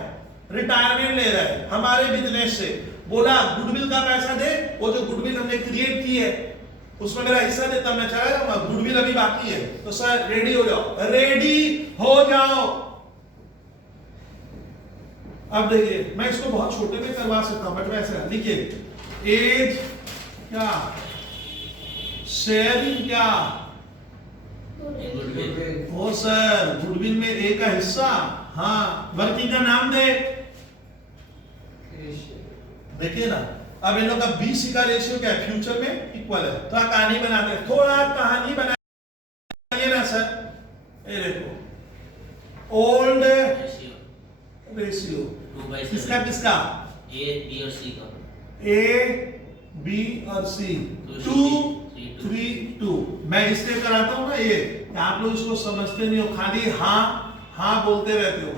रिटायरमेंट ले रहा है हमारे बिजनेस से। बोला गुडविल का पैसा दे, वो जो गुडविल हमने क्रिएट की है उसमें मेरा हिस्सा दे, तब मैं चला जाऊंगा। गुडविल अभी बाकी है तो सर रेडी हो जाओ, रेडी हो जाओ। अब देखिए मैं इसको बहुत छोटे में करवा सकता हूं, बट वैसे देखिए एज क्या, शेयरिंग क्या, ओ सर गुडविल में ए का हिस्सा। हाँ वर्किंग का नाम दे, देखिए ना। अब इन लोग का BC का रेशियो क्या है? फ्यूचर में इक्वल है। तो कहानी बनाते हैं, थोड़ा कहानी बनाइए ना सर। ये देखो ओल्ड रेशियो किसका किसका? A B और C का, A B और C 2 3 2। मैं इसलिए कराता हूं ना ये, आप लोग इसको समझते नहीं हो, खाली हाँ बोलते रहते हो।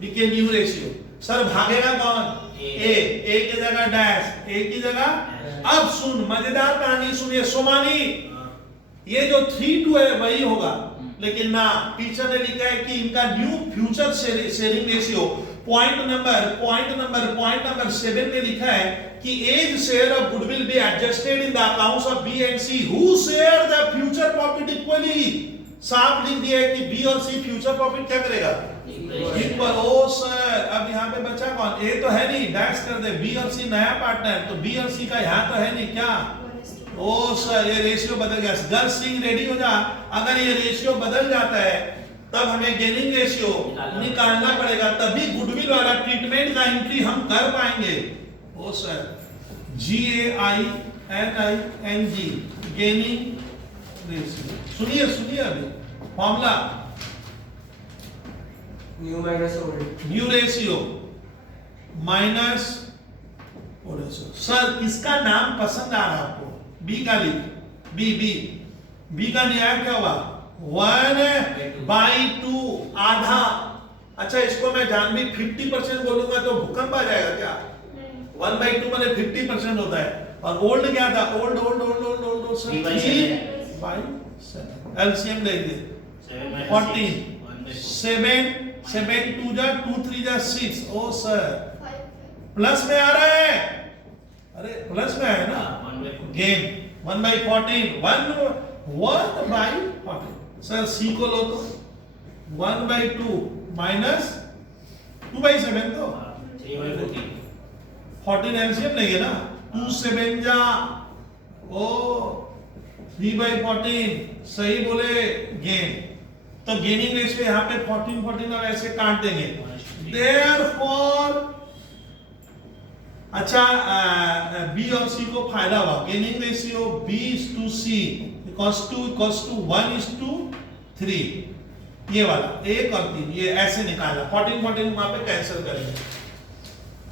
देखिए न्यू रेशियो सर भागेगा कौन? ए की जगह डैश, ए की जगह। अब सुन मजेदार कहानी सुनिए सोमानी, ये जो 3 2 है वही होगा, लेकिन ना टीचर ने लिखा है कि इनका new future sharing ratio point number 7 में लिखा है कि A's share of goodwill be adjusted in the accounts of B and C who share the future profit equally. साफ लिख दिया है कि बी और सी फ्यूचर प्रॉफिट क्या करेगा? इक्वल। ओ सर अब यहाँ पे बचा कौन? ए तो है नहीं, डैश कर दे। बी और सी नया पार्टनर, तो बी और सी का यहाँ तो है नहीं क्या? ओ सर ये रेशियो बदल गया। गर्ल सिंह रेडी हो जा। अगर ये रेशियो बदल जाता है तब हमें गेनिंग रेशियो निकालना पड़ेगा, तभी गुडविल वाला ट्रीटमेंट का एंट्री हम कर पाएंगे। ओ सर GAINING गेनिंग रेशियो। सुनिए अभी formula, new minus old, new ratio minus old ratio. Sir किसका नाम पसंद आ रहा है आपको? बी का लिख, बी का न्याय क्या हुआ? 1/2 आधा। अच्छा इसको मैं जान भी 50% बोलूंगा तो भूकंप आ जाएगा क्या? 1/2 माने 50% होता है। और ओल्ड क्या था? Old sir 3/7। एलसीएम ले लीजिए 14 7 2 जा 2 3 जा 6। ओ सर प्लस में आ रहा है, अरे प्लस में है ना। गेन 1/14 1/14। सर सी को लो तो 1/2 माइनस 2/7 तो 14 एलसीएम नहीं है ना। 2 7 जा ओ 3/14 सही बोले गेन। तो गेनिंग रेशियो यहाँ पे 14 अब ऐसे काट देंगे। देयरफॉर अच्छा बी और सी को फायदा हुआ। Gaining ratio B/C equals to 1:3। ये वाला 1 और 3 ये ऐसे निकाला 14 वहां पे कैंसिल करेंगे।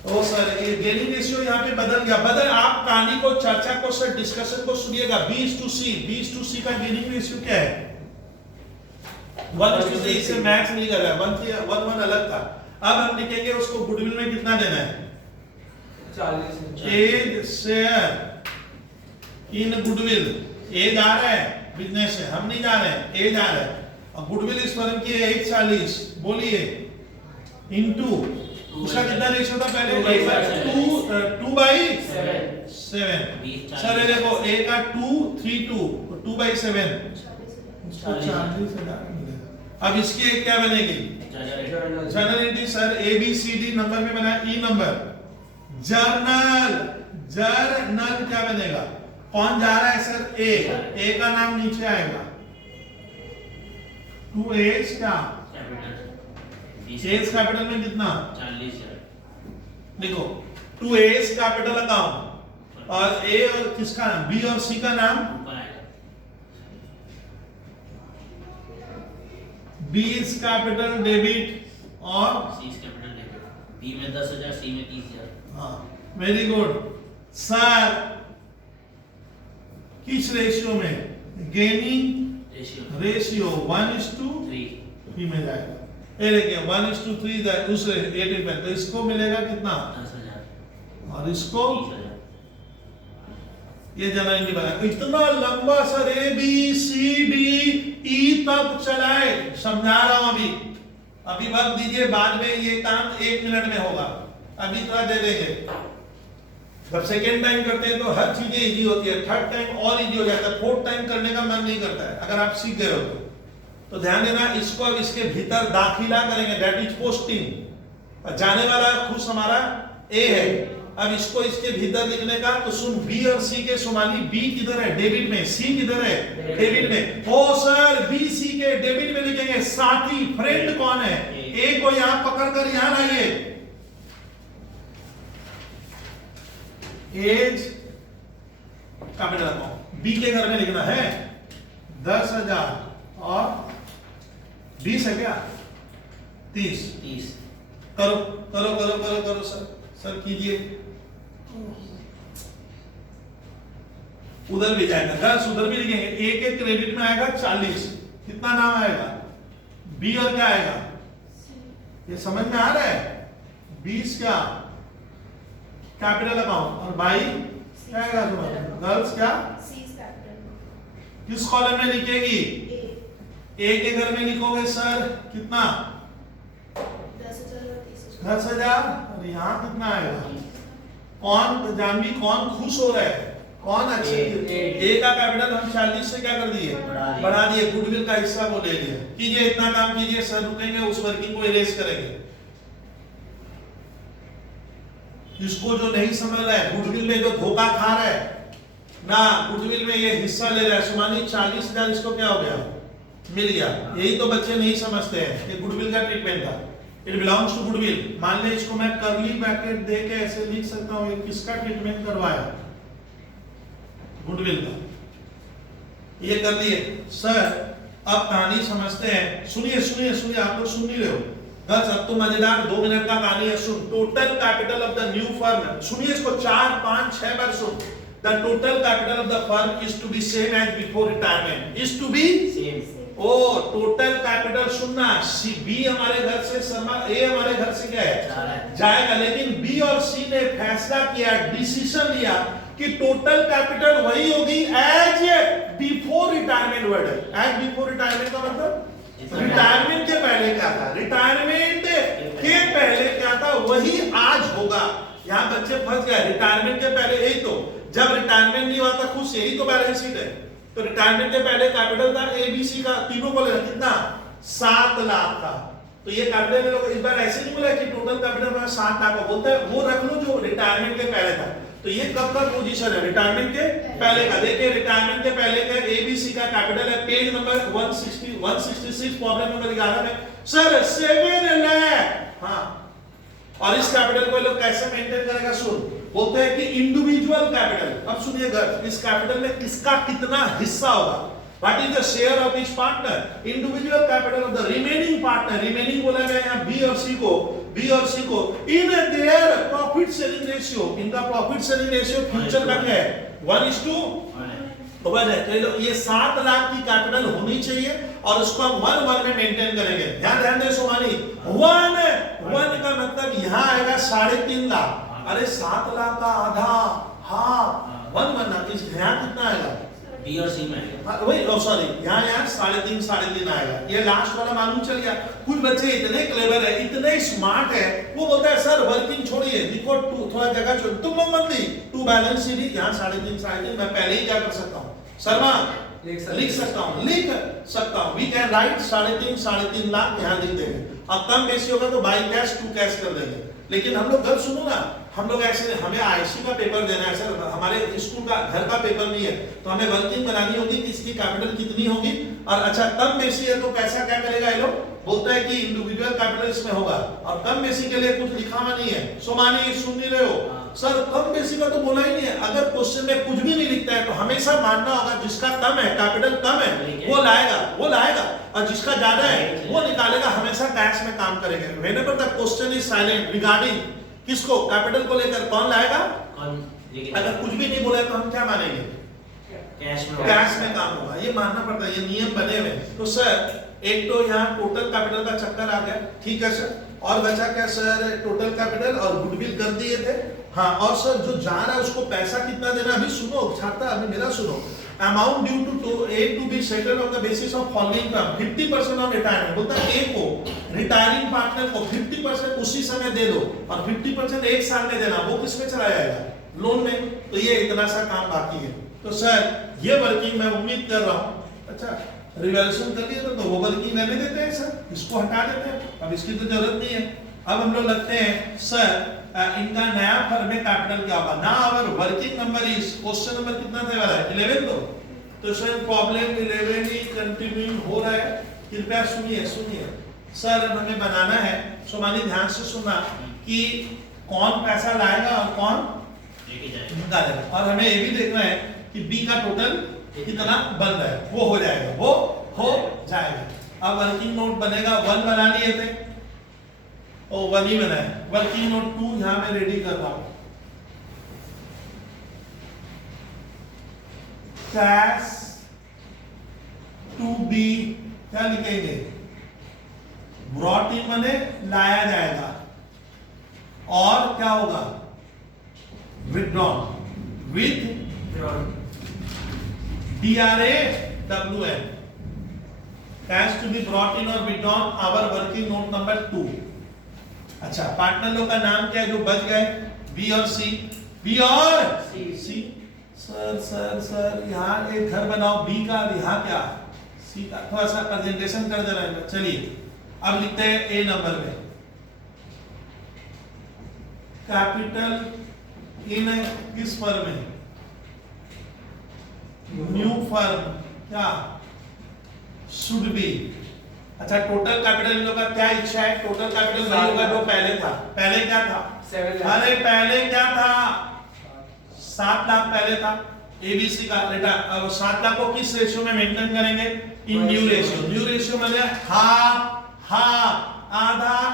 तो सर ये गेनिंग रेशियो यहाँ पे बदल गया। आप कहानी को चर्चा को सर डिस्कशन को सुनिएगा। B/C का गेनिंग रेशियो क्या है? 1:3 इससे मैच नहीं कर रहा है, 1 अलग था। अब हम लिखेंगे उसको गुडविल में कितना देना है? 40 एज शेयर इन गुडविल। ए जा रहा है बिजनेस से, हम नहीं जा रहे हैं, ए जा रहा है। और गुडविल इस फर्म की है 140, बोलिए इनटू उसका कितना रेशियो था पहले? 2/7। सर ये देखो ए का 2 3 2 2/7 उसको 40,000 मिलेगा। अब इसकी एक क्या बनेगी? जर्नलिटी सर ABCD नंबर में बना ई नंबर। जर्नल क्या बनेगा? कौन जा रहा है सर? ए का नाम नीचे आएगा। 2H क्या? एज कैपिटल में कितना? 40 देखो 2H कैपिटल अकाउंट और ए और किसका नाम? बी और सी का नाम। ऊपर आएगा। बी इज कैपिटल डेबिट और C is capital debit. B में 10,000, C में 30,000। हाँ वेरी गुड सर। किस रेशियो में? गेनिंग रेशियो 1:3 में जाएगा। ये देखिए 1:3 जाए दूसरे 8 में, तो इसको मिलेगा कितना? 10,000 और इसको 30,000। ये जना नहीं बना। इतना लंबा सर ABCD E तक चलाए, समझा रहा हूं। अभी वक्त दीजिए, बाद में ये काम 1 मिनट में होगा। अभी थोड़ा दे देंगे। जब सेकेंड टाइम करते हैं तो हर चीजें इजी होती है, थर्ड टाइम और इजी हो जाता है, फोर्थ टाइम करने का मन नहीं करता है अगर आप सीख गए हो तो ध्यान देना। इसको अब इसके भीतर दाखिला करेंगे, दैट इज पोस्टिंग। जाने वाला खुश हमारा ए है। अब इसको इसके भीतर लिखने का तो सुन, बी और सी के सोमाली, बी किधर है? डेबिट में। सी किधर है? डेबिट में। ओ सर बी सी के डेबिट में लिखेंगे। साथी फ्रेंड कौन है? ए को यहां पकड़कर यहां लाइए। एज कैपिटल अकाउंट बी के घर में लिखना है 10,000 और 20 है क्या? 30 करो करो करो करो करो सर कीजिए। उधर भी जाएगा, गर्ल्स उधर भी लिखेंगे। ए के क्रेडिट में आएगा 40, कितना नाम आएगा? बी और क्या आएगा? ये समझ में आ रहा है? 20 क्या? Capital account. और बाई क्या आएगा तुम्हारा? गर्ल्स क्या? C is capital। किस कॉलम में लिखेगी? ए के घर में लिखोगे सर कितना? 10,000 और 30,000। 10,000। और यहाँ कितना आएगा? कौन जानवी कौन खुश हो रहा है? कौन अच्छी? ए का कैपिटल हम 40 से क्या कर दिए? बढ़ा दिए। गुडविल का हिस्सा वो ले लिया। कीजिए इतना काम कीजिए सर, रुकेंगे उस वर्किंग को इरेज करेंगे। इसको जो नहीं समझ रहा है, गुडविल में जो धोखा खा रहा है ना, गुडविल में ये हिस्सा ले रहा है। सुमानी 40,000 इसको क्या हो गया? मिल गया। यही तो बच्चे नहीं समझते हैं कि गुडविल का ट्रीटमेंट था। It belongs to goodwill. मान ले इसको मैं कर्ली ब्रैकेट दे के ऐसे लिख सकता हूं, ये किसका ट्रीटमेंट करवाया? गुडविल का। ये कर लिए सर। अब कहानी समझते हैं। सुनिए सुनिए सुनिए, आप लोग सुन नहीं रहे हो बस। अब तो मजेदार 2 मिनट का कहानी है। सुन, total capital of the new firm. सुनिए इसको 4 5 6 बार सुन। The total capital of the firm is to be same as before retirement. Is to be same. ओ टोटल कैपिटल सुनना, सी बी हमारे घर से ए हमारे घर से क्या है? जाएगा। लेकिन बी और सी ने फैसला किया, डिसीजन लिया कि टोटल कैपिटल वही होगी as before retirement. Word as before retirement का मतलब रिटायरमेंट के पहले क्या था? रिटायरमेंट के पहले क्या था वही आज होगा। यहाँ बच्चे फंस गए। रिटायरमेंट के पहले यही तो, जब रिटायरमेंट नहीं हुआ था खुश, यही तो बैलेंस शीट है। तो रिटायरमेंट के पहले कैपिटल था एबीसी का, तीनों को लेना कितना? 7 लाख था। तो ये कैपिटल लोग इस बार ऐसे नहीं बोला कि टोटल कैपिटल में 7 लाख बोलता है, वो रख लो जो रिटायरमेंट के पहले था। तो ये कब का पोजीशन है? रिटायरमेंट के पहले का। देखिए रिटायरमेंट के पहले का एबीसी का कैपिटल है पेज नंबर 166 प्रॉब्लम नंबर 11 में सर 7 लाख। हाँ, और इस कैपिटल को लोग कैसे मेंटेन करेगा? सुन, बोलते हैं कि इंडिविजुअल कैपिटल। अब सुनिएगा, इस कैपिटल में किसका कितना हिस्सा होगा? What is the share of each partner? Individual capital of the remaining partner. Remaining बोला गया यहाँ B और C को in their profit sharing ratio. इनका profit sharing ratio future का क्या है? 1:1 तो बस है। तो ये 7 लाख की कैपिटल होनी चाहिए और उसको हम 1:1 में मेंटेन करेंगे। ध्यान दें सोमानी, 1 का मतलब यहाँ आएगा 3.5 लाख। अरे 7 लाख का आधा, हाँ 1:1 इस यहाँ कितना आएगा? बी और सी में आएगा। वही सॉरी यहाँ 3.5 आएगा। ये लास्ट वाला मालूम चल गया। कुछ बच्चे इतने क्लेवर है, इतने स्मार्ट है, वो बोलता है सर वर्किंग छोड़िए, देखो थोड़ा जगह छोड़, तुम लोग मत ली टू बैलेंस शीट यहाँ 3.5 मैं पहले ही क्या कर सकता हूँ शर्मा लिख सकता हूँ वी कैन राइट 3.5 लाख यहाँ लिख देंगे। अब कम बेसी होगा तो बाई कैश टू कैश कर देंगे। लेकिन हम लोग गलत सुनो ना, हम लोग ऐसे हमें आईसी का पेपर देना है सर, हमारे स्कूल का घर का पेपर नहीं है, तो हमें वर्किंग बनानी होगी कि इसकी कैपिटल कितनी होगी। और अच्छा कम बेसी है तो पैसा क्या करेगा ये लोग बोलता है कि इंडिविजुअल कैपिटल इसमें होगा और कम बेसी के लिए कुछ लिखा हुआ नहीं है। सोमानी सुन नहीं रहे हो सर, कम बेसी का तो बोला ही नहीं है। अगर क्वेश्चन में कुछ भी नहीं लिखता है तो हमेशा मानना होगा जिसका कम है कैपिटल कम है वो लाएगा और जिसका ज्यादा है वो निकालेगा। हमेशा कैश में काम करेंगे। Whenever the question is silent regarding किसको कैपिटल को लेकर कौन लाएगा, अगर कुछ भी नहीं बोले तो हम क्या मानेंगे कैश में काम होगा। ये मानना पड़ता है, ये नियम बने हुए। तो सर एक तो यहाँ टोटल कैपिटल का चक्कर आ गया, ठीक है सर। और बचा क्या सर? टोटल कैपिटल और गुडविल कर दिए थे। हाँ और सर जो जा रहा है उसको पैसा कितना देना, अभी सुनो छात्रा, अभी मेरा सुनो। Amount due to A to be settled on the basis of following 50% on retirement. बोलता है ए को रिटायरिंग पार्टनर को 50% उसी समय दे दो और 50% एक साल में देना। वो किस में चला जाएगा? लोन में। तो ये इतना सा काम बाकी है। तो सर ये वर्किंग मैं उम्मीद कर रहा हूँ। अच्छा रिवैल्यूएशन कर लिया तो वो वर्किंग रहने देते हैं सर, इसको हटा देते हैं, अब इसकी तो जरूरत नहीं है। अब हम लोग लगते हैं सर इनका नया फर्म में कैपिटल क्या होगा ना। Our working number is question number कितना थे वाला है 11 तो सर प्रॉब्लम 11 ही कंटिन्यू हो रहा है। कृपया सुनिए सर हमें बनाना है। सोमानी ध्यान से सुनना कि कौन पैसा लाएगा और कौन निकालेगा। और हमें ये भी देखना है कि बी का टोटल कितना बन रहा है, वो हो जाएगा। अब वर्किंग नोट बनेगा 1 बना लिए थे, ओ 1 ही बना है। वर्किंग नोट 2 यहां मैं रेडी कर रहा हूं। कैश टू बी क्या लिखेंगे? ब्रॉट इन मने लाया जाएगा और क्या होगा? Withdrawn with DRAWN cash to be brought in or withdrawn our working note number 2। अच्छा पार्टनर लोग का नाम क्या है जो बच गए? बी और सी। बी और सी। सर यहाँ एक घर बनाओ बी का, यहाँ क्या सी का। थोड़ा सा प्रेजेंटेशन कर दे रहे हैं। चलिए अब लिखते हैं ए नंबर में कैपिटल इन किस फर्म में? न्यू फर्म क्या शुड बी। अच्छा टोटल कैपिटल इन लोग का क्या इच्छा है? टोटल कैपिटल नहीं होगा जो पहले था। पहले क्या था? अरे पहले क्या था? 7 लाख पहले था एबीसी का बेटा। अब 7 लाख को किस रेशियो में मेंटेन करेंगे? इन न्यू रेशियो। न्यू रेशियो मतलब हाफ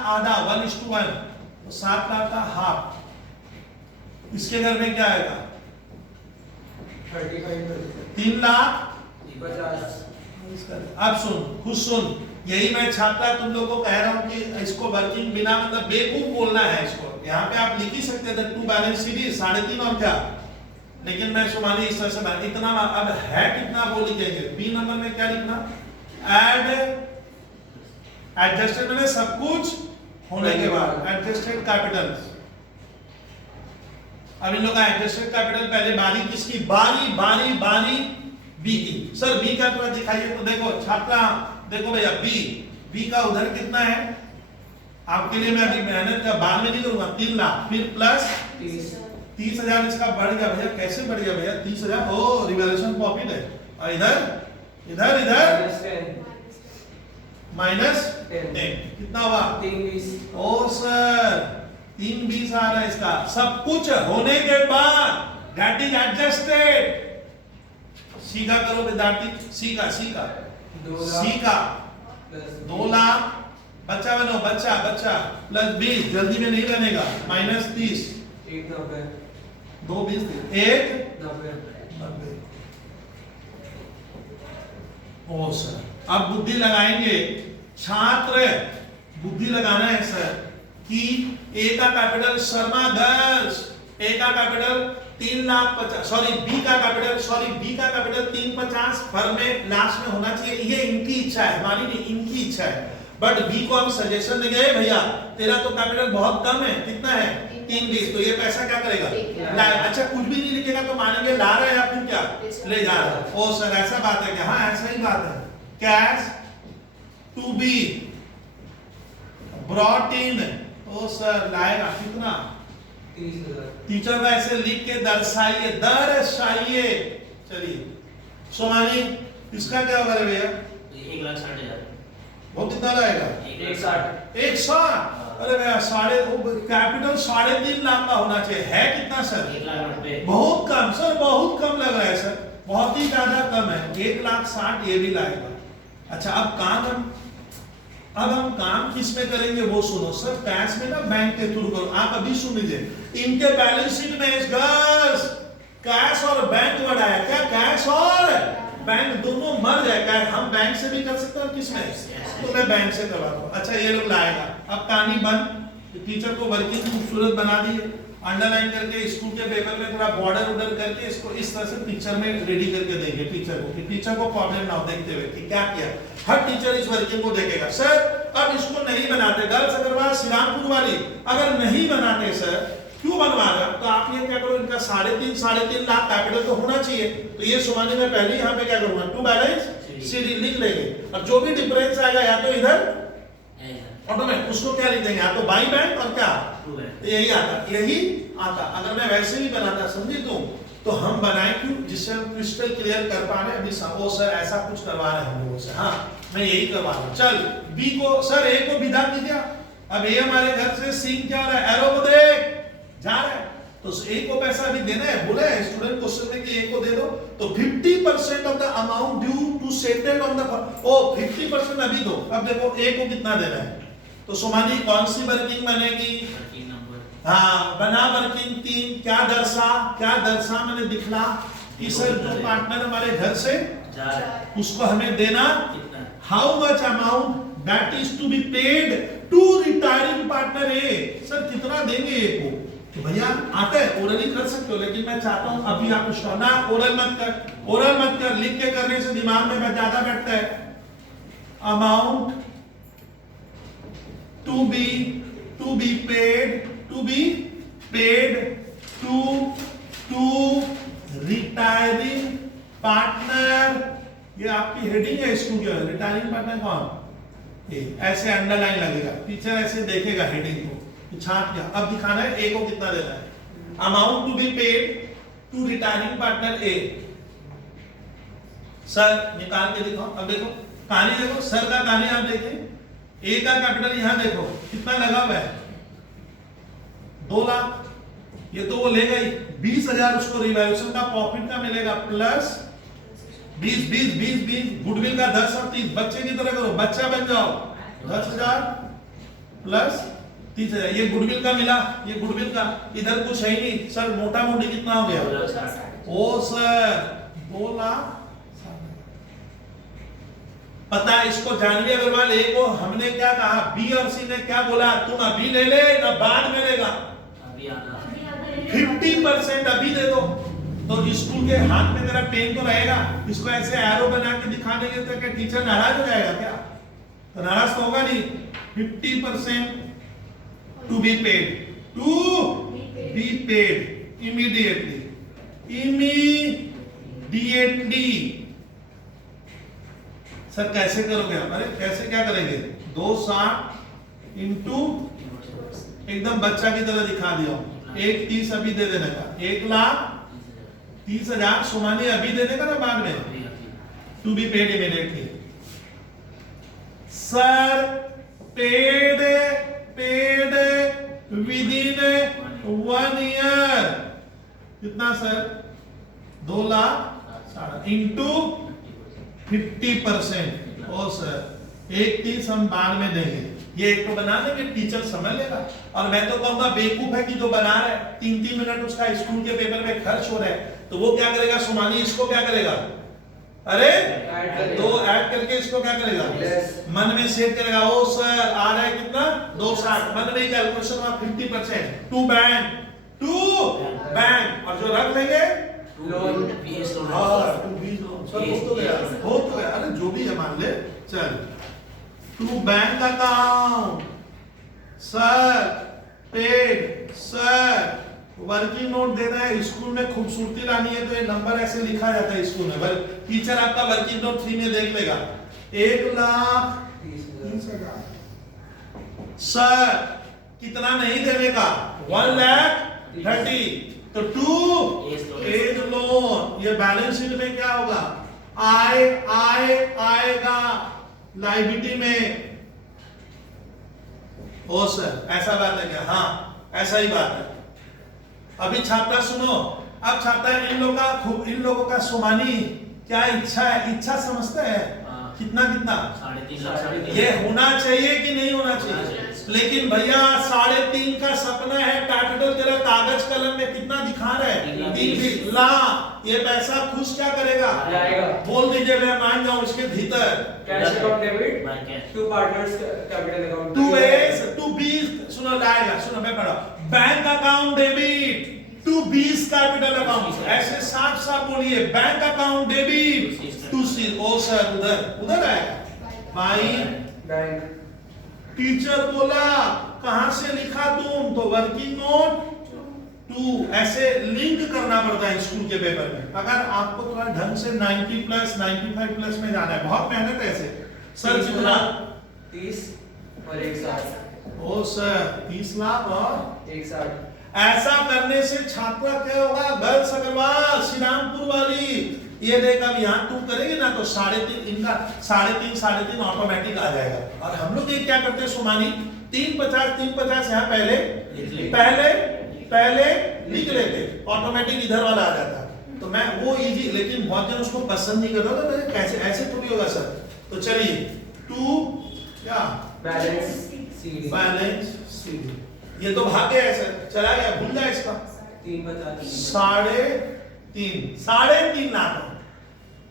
आधा 1:1। तो 7 लाख का हाफ। इसके घर में क्या आएगा? 3 लाख 50। अब खुद सुन, यही मैं छात्रा तुम लोगों को कह रहा हूं कि इसको वर्किंग बिना मतलब बेवकूफ बोलना है इसको। यहाँ पे आप लिख ही सकते थे टू बैलेंस शीट 3.5 और क्या, लेकिन मैं सुमानी इस तरह से इतना अब है कितना वो लिखेंगे। बी नंबर में क्या लिखना? एडजस्टेड मैंने सब कुछ होने के बाद एडजस्टेड कैपिटल। अब इन लोग का एडजस्टेड कैपिटल पहले बारी किसकी? बारी बी की। सर बी का थोड़ा दिखाइए तो देखो छात्रा, देखो भैया बी का उधर कितना है आपके लिए मैं अभी मेहनत का बाद में नहीं करूंगा। 3 लाख फिर प्लस 30,000 इसका बढ़ गया भैया। कैसे बढ़ गया भैया? 30,000 ओ रिवैल्यूएशन प्रॉफिट है। और इधर -10 कितना हुआ? 320। ओ सर 320 आ रहा है इसका। सब कुछ होने के बाद दैट इज एडजस्टेड। सी का करो विद्यार्थी, सी का 2 लाख सी का प्लस 2 लाख, बच्चा बनो, बच्चा प्लस 20, जल्दी में नहीं बनेगा, माइनस 30, 190 2 20 1 90 90। ओ सर, अब बुद्धि लगाएंगे छात्र, बुद्धि लगाना है सर कि ए का कैपिटल शर्मा गर्ल्स, ए का कैपिटल 3,50,000, सॉरी बी का कैपिटल 350 पर में लास्ट में होना चाहिए, ये इनकी इच्छा है, हमारी नहीं, इनकी इच्छा है। बट बी को हम सजेशन देंगे, भैया तेरा तो कैपिटल बहुत कम है, कितना है 320, तो ये पैसा क्या करेगा, अच्छा कुछ भी नहीं लिखेगा तो मानेंगे ला रहा है या फिर क्या ले जा रहा है। ओ सर ऐसा बात है क्या, हाँ ऐसा ही बात है। Cash to be brought in, ओ सर लाएगा कितना, 30,000 टीचर को ऐसे लिख के दर्शाइए, चलिए सोमानी इसका क्या होगा रे भैया, 1,60,000 वो कितना रहेगा 160 160। अरे भैया कैपिटल 3.5 लाख का होना चाहिए, है कितना सर 1,90,000 बहुत कम सर, बहुत कम लग रहा है सर, बहुत ही ज्यादा कम है, 1,60,000 ये भी लाएगा। अच्छा अब हम काम किस में करेंगे वो सुनो सर, कैश में ना बैंक के थ्रू करो, आप अभी सुन लीजिए, इनके बैलेंस शीट में गर्ल्स कैश और बैंक बढ़ाया, क्या कैश और बैंक दोनों मर जाएगा, हम बैंक से भी कर सकते हैं और किसमें, तो मैं बैंक से करवा दूं। अच्छा ये लोग लाएगा, अब कहानी बंद, टीचर को वर्किंग खूबसूरत बना दिए, अंडरलाइन करके स्कूल के पेपर में थोड़ा बॉर्डर उडर करके इसको इस तरह से पिक्चर में रेडी करके देंगे टीचर को, कि टीचर को प्रॉब्लम ना हो, देखते हुए कि क्या किया, हर टीचर इस वर्किंग को देखेगा। सर अब इसको नहीं बनाते, गर्ल्स अग्रवाल श्रीरामपुर वाली अगर नहीं बनाते सर, क्यों बनवा रहे, तो आप ये क्या करो, इनका 3.5 लाख कैपिटल तो होना चाहिए, तो ये सुमानी में पहले यहाँ पे क्या करूंगा, टू बैलेंस सीडी लिख लेंगे, और जो भी डिफरेंस आएगा या तो इधर ऑटोमेटिक उसको क्या लिख देंगे, या तो बाई बैंक और क्या, यही आता। अगर मैं वैसे ही बनाता समझे तो हम बनाए क्यों, जिससे हम क्रिस्टल क्लियर कर पा रहे हैं अभी, ओ सर ऐसा कुछ करवा रहे हैं हम लोगों से, हाँ मैं यही करवा रहा हूँ। चल बी को सर, ए को विदा कीजिए, अब ए हमारे घर से सी क्या हो रहा है, एरो को देख जा रहा है, तो ए को पैसा अभी देना है, बोले स्टूडेंट क्वेश्चन में कि ए को दे दो, तो 50% of the amount due to settle on the, ओ 50% अभी दो। अब देखो ए को कितना देना है, तो सोमानी कौन सी वर्किंग बनेगी, हाँ बना वर्किंग 3, क्या दर्शा मैंने दिखला कि सर जो पार्टनर हमारे घर से उसको हमें देना, how much amount that is to be paid to retiring partner A, sir कितना देंगे ए को, तो भैया आता है ओरली कर सकते हो, लेकिन मैं चाहता हूं अभी आप उसको ना ओरल मत कर, लिख के करने से दिमाग में ज्यादा बैठता है। Amount to be paid to retiring partner, ये आपकी हेडिंग है स्कूल के, रिटायरिंग पार्टनर कौन, ऐसे अंडरलाइन लगेगा, टीचर ऐसे देखेगा हेडिंग को, छाट गया। अब दिखाना है ए को कितना देना है, amount to be paid to retiring partner A, sir निकाल के दिखाओ। अब देखो कहानी, देखो सर का कहानी आप देखें, ए का कैपिटल यहां देखो कितना लगा हुआ है 2 लाख, ये तो वो लेगा ही, 20,000 उसको रिवैल्यूएशन का प्रॉफिट का मिलेगा, प्लस 20 गुडविल का 10 और 30, बच्चे की तरह करो, बच्चा बन जाओ, 10,000 प्लस 30,000, ये गुडविल का मिला, ये गुडविल का, इधर कुछ है ही नहीं सर, मोटा मोटी कितना हो गया, ओ सर 2 लाख। पता है इसको, जानवी अग्रवाल ए को हमने क्या कहा, बी और सी ने क्या बोला, तुम अभी ले ले ना बाद में लेगा, 50% अभी दे दो, तो स्कूल के हाथ में तेरा पेन तो रहेगा, इसको ऐसे एरो बना के दिखा देंगे तो क्या टीचर नाराज हो जाएगा क्या, तो नाराज तो होगा नहीं। 50% to be paid immediately, sir कैसे करोगे आप, अरे कैसे क्या करेंगे, 260 इंटू एकदम बच्चा की तरह दिखा दिया, 130 अभी दे देने का, 1,30,000 सुमानी अभी दे देगा ना बाद में, to be paid immediately. Sir paid within 1 year, कितना सर 2,60,000 इंटू 50%। ओ सर 1/30 हम बाद में देंगे, ये एक तो बना देंगे, टीचर समझ लेगा। और मैं तो कहूंगा बेवकूफ है कि जो बना रहा है 3-3 मिनट उसका स्कूल के पेपर में खर्च हो रहा है, तो वो क्या करेगा सुमानी, इसको क्या करेगा, अरे तो ऐड करके इसको क्या करेगा, मन में सेव करेगा। ओ सर आ रहा है कितना 260, मन में कैलकुलेशन हुआ 50%। टू बैंक और जो रख लेंगे लोन PS लोन हाँ, टू बी सर हो तो गया, अरे जो भी है मान ले चल। To bank account sir, paid sir, working note देना है, स्कूल में खूबसूरती लानी है तो ये नंबर ऐसे लिखा जाता है स्कूल में। टीचर आपका वर्किंग नोट फ्री में देख लेगा। 1,30,000 सर कितना नहीं देने का, 1,30,000 तो टू एज लोन। ये बैलेंस शीट में क्या होगा, आएगा लाइबिलिटी में। ओ सर ऐसा बात है क्या, हाँ ऐसा ही बात है। अभी छात्रा सुनो, अब छात्रा इन लोगों का सुमानी क्या इच्छा है, इच्छा समझते हैं कितना 3.5 लाख ये होना चाहिए कि नहीं होना चाहिए। लेकिन भैया 3.5 का सपना है, कैपिटल तेरा कागज कलम में कितना दिखा रहा है, 3 लाख। ये पैसा खुश क्या करेगा, बोल दीजिए मैं मान जाऊं इसके भीतर। Cash account debit, to partners capital account, to S to be, सुनो लाएगा, सुनो मैं पढ़ा, bank account debit to B's capital account, ऐसे साफ साफ बोलिए, bank account debit to C. ओ सर उधर आएगा भाई, बैंक टीचर बोला कहां से लिखा तुम, तो वर्किंग नोट टू ऐसे लिंक करना पड़ता है स्कूल के पेपर में। अगर आपको थोड़ा ढंग से 90 प्लस 95 प्लस में जाना है, बहुत मेहनत है ऐसे। सर कितना, 30 और 160। ओ सर 30 लाख और 160। ऐसा करने से छात्रा क्या होगा, गर्ल्स अग्रवाल श्रीरामपुर वाली, ये देख अब यहाँ तुम करेगी ना तो 3.5 इनका 3.5 ऑटोमेटिक आ जाएगा। और हम लोग ये क्या करते हैं सुमानी, 350 यहाँ पहले लिख लेते, ऑटोमेटिक इधर वाला आ जाता। तो मैं वो इजी, लेकिन बहुत जन उसको पसंद नहीं करता था, तो कैसे ऐसे थोड़ी होगा सर। तो चलिए टू क्या बैलेंस सीडी, बैलेंस सीडी, ये तो भाग गया सर, चला गया, भूल जाए इसका। 350, 3.5 लाख,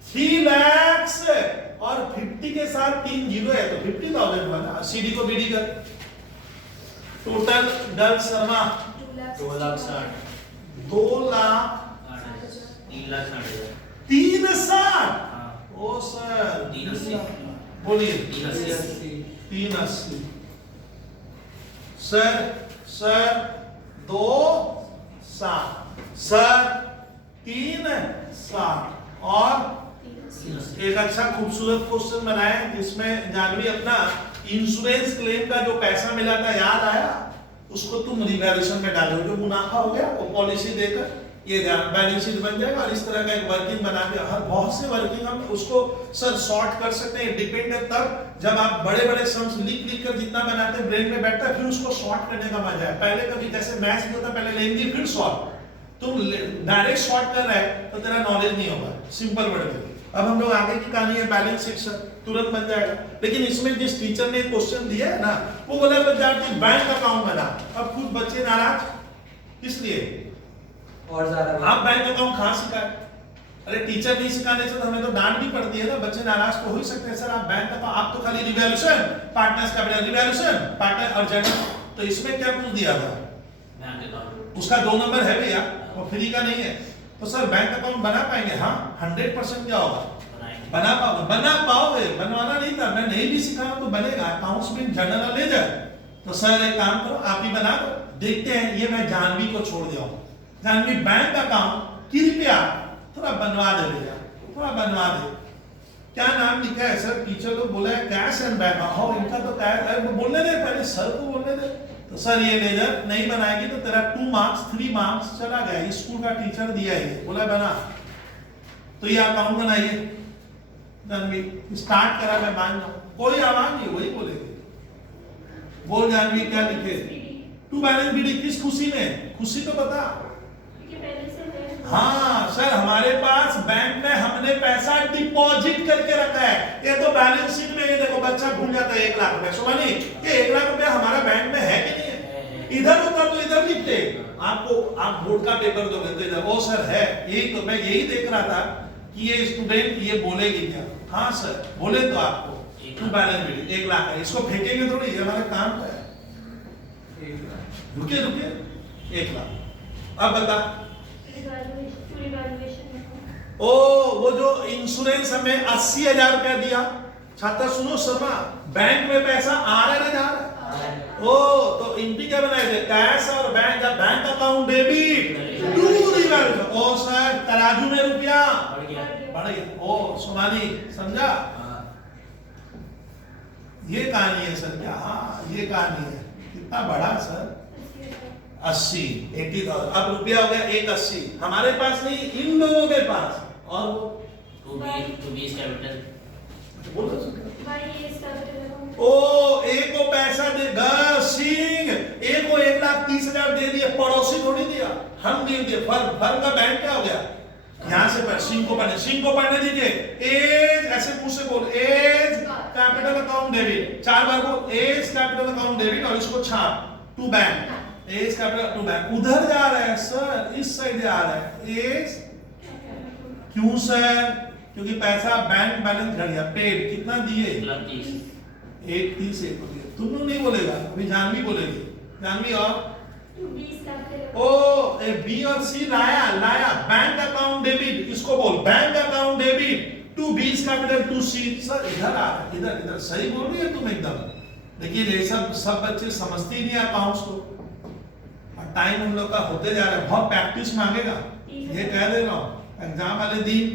3 लाख और 50 के साथ 3 जीरो है तो 50,000 बना। सीडी को बीडी कर, टोटल डल शर्मा 2,60,000 3,60,000। ओ सर 380 बोलिए 380 380 सर 2,60 सर 3,60 और एक अच्छा खूबसूरत क्वेश्चन बनाए जिसमें जानवी अपना इंश्योरेंस क्लेम का जो पैसा मिला था याद आया, उसको तुम रिवैल्यूएशन में डालो, जो मुनाफा हो गया वो पॉलिसी देकर ये बैलेंस शीट बन जाएगा। और इस तरह का एक वर्किंग बना के हर बहुत से वर्किंग हम उसको सर सॉर्ट कर सकते हैं। डिपेंड है तब जब आप बड़े बड़े सम्स लिख कर जितना बनाते हैं ब्रेन में बैठता है, फिर उसको सॉर्ट करने का मजा है। पहले कभी जैसे मैथ्स में होता पहले लेंगे फिर सॉर्ट, तुम डायरेक्ट सॉर्ट कर रहे हैं तो तेरा नॉलेज नहीं होगा, सिंपल वर्ड में। अब हम लोग आगे की कहानी है बैलेंस शीट सर तुरंत बन जाएगा। लेकिन इसमें जिस टीचर ने क्वेश्चन दिया है ना, वो बोला विद्यार्थी बैंक अकाउंट बना। अब खुद बच्चे नाराज इसलिए और ज्यादा आप बैंक अकाउंट कहां सिखाए, अरे टीचर नहीं सिखाने से तो हमें तो डांट भी पड़ती है ना, बच्चे नाराज तो हो ही सकते हैं। सर आप बैंक अकाउंट, आप तो खाली revaluation, partners capital, revaluation, partner और जनरल, तो इसमें क्या पूछ दिया था, बैंक अकाउंट उसका 2 नंबर है भैया, वो फ्री का नहीं है। तो सर बैंक अकाउंट बना पाएंगे, हाँ 100% क्या होगा बना पाओगे, बनवाना नहीं था, मैं नहीं भी सिखाऊं तो बनेगा। अकाउंट्स में जनरल ले जाए तो सर एक काम करो आप ही बना दो, देखते हैं। ये मैं जानवी को छोड़ दिया हूं, जानवी बैंक अकाउंट कृपया थोड़ा बनवा दे भैया, थोड़ा बनवा दे। क्या नाम लिखा है सर, टीचर को बोला है कैश एंड बैंक, हाँ इनका तो कैश, बोलने दे पहले सर को बोलने दे। तो सर ये लेजर नहीं बनाएगी तो तेरा 2 मार्क्स 3 मार्क्स चला गया, स्कूल का टीचर दिया है, बोला बना। तो ये अकाउंट बनाइए, जानवी स्टार्ट करा, मैं मान जाऊं, कोई आवाज नहीं, वही बोलेगी। बोल जानवी क्या लिखे, टू बैलेंस बीडी, किस खुशी में, खुशी तो बता। हाँ सर, हमारे पास बैंक में हमने पैसा डिपॉजिट करके रखा है। ये तो बैलेंस शीट में, ये देखो बच्चा भूल जाता है 1 लाख रुपए। सुमानी, ये 1 लाख रुपए हमारा बैंक में है कि नहीं है? इधर होता तो इधर लिखते। आपको आप बोर्ड का पेपर दोगे तो इधर ओ सर है, यही तो मैं यही देख रहा था कि ये स्टूडेंट ये बोलेगी क्या। हाँ सर बोले तो आपको टू बैलेंस शीट 1 लाख है, इसको फेंकेंगे थोड़ी, ये हमारा काम का है। रुकिए रुकिए 1 लाख। अब बता, ओ वो जो इंश्योरेंस हमें 80,000 रुपया दिया। छात्र सुनो शर्मा, बैंक में पैसा आ रहा है ना जा रहा है? ओ तो इनकी क्या बनाए थे, कैश और बैंक का bank account debit to reverse. ओ सर तराजू में रुपया बढ़ गया। ओ सुमानी समझा, ये कहानी है सर क्या? हाँ ये कहानी है। कितना बड़ा सर? 80,000। अब रुपया हो गया 180 हमारे पास नहीं, इन लोगों के पास। और वो टू बी कैपिटल बोलो ओ एक को पैसा दे सिंह, एक को 1,30,000 दे दिए, पड़ोसी थोड़ी दिया, हम दे दिए। फर्क का बैंक क्या हो गया? यहाँ से पर सिंह को पढ़ने दीजिए। एज ऐसे मुंह से बोल, एज कैपिटल अकाउंट डेबिट 4 बार बोल, एज कैपिटल अकाउंट डेबिट, और इसको छाप to bank, A's capital to bank. उधर जा रहा है सर, इस साइड जा रहा है एज। क्यों सर? क्योंकि पैसा बैंक बैलेंस घट गया। पेड कितना दिए? 1,30 को दिए। तुम लोग नहीं बोलेगा, अभी जानवी बोलेगी। जानवी और ओ बी और सी लाया बैंक अकाउंट डेबिट, इसको बोल bank account debit to B's capital to C. Sir इधर आ रहा है, इधर सही बोल रही है तुम एकदम। देखिए ये सब बच्चे समझते ही नहीं अकाउंट्स को, और टाइम उन लोग का होते जा रहा है। बहुत प्रैक्टिस मांगेगा, ये कह दे रहा हूँ। एग्जाम वाले दिन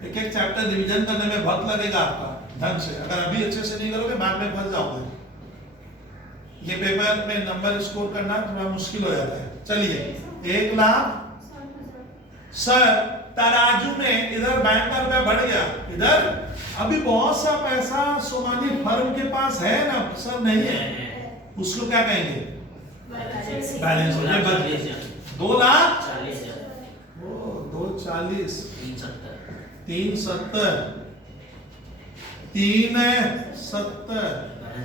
एक चैप्टर रिवीजन करने में बहुत लगेगा आपका ढंग से। अगर अभी अच्छे से नहीं करोगे बाद में फंस जाओगे। ये पेपर में नंबर स्कोर करना थोड़ा मुश्किल हो जाता है। चलिए 1 लाख सर तराजू में इधर बैंक का रुपया बढ़ गया, इधर अभी बहुत सा पैसा सोमानी फर्म के पास है ना सर? नहीं है, उसको क्या कहेंगे? बैलेंस हो गया 2,40,000। ओ 2,40 370 370।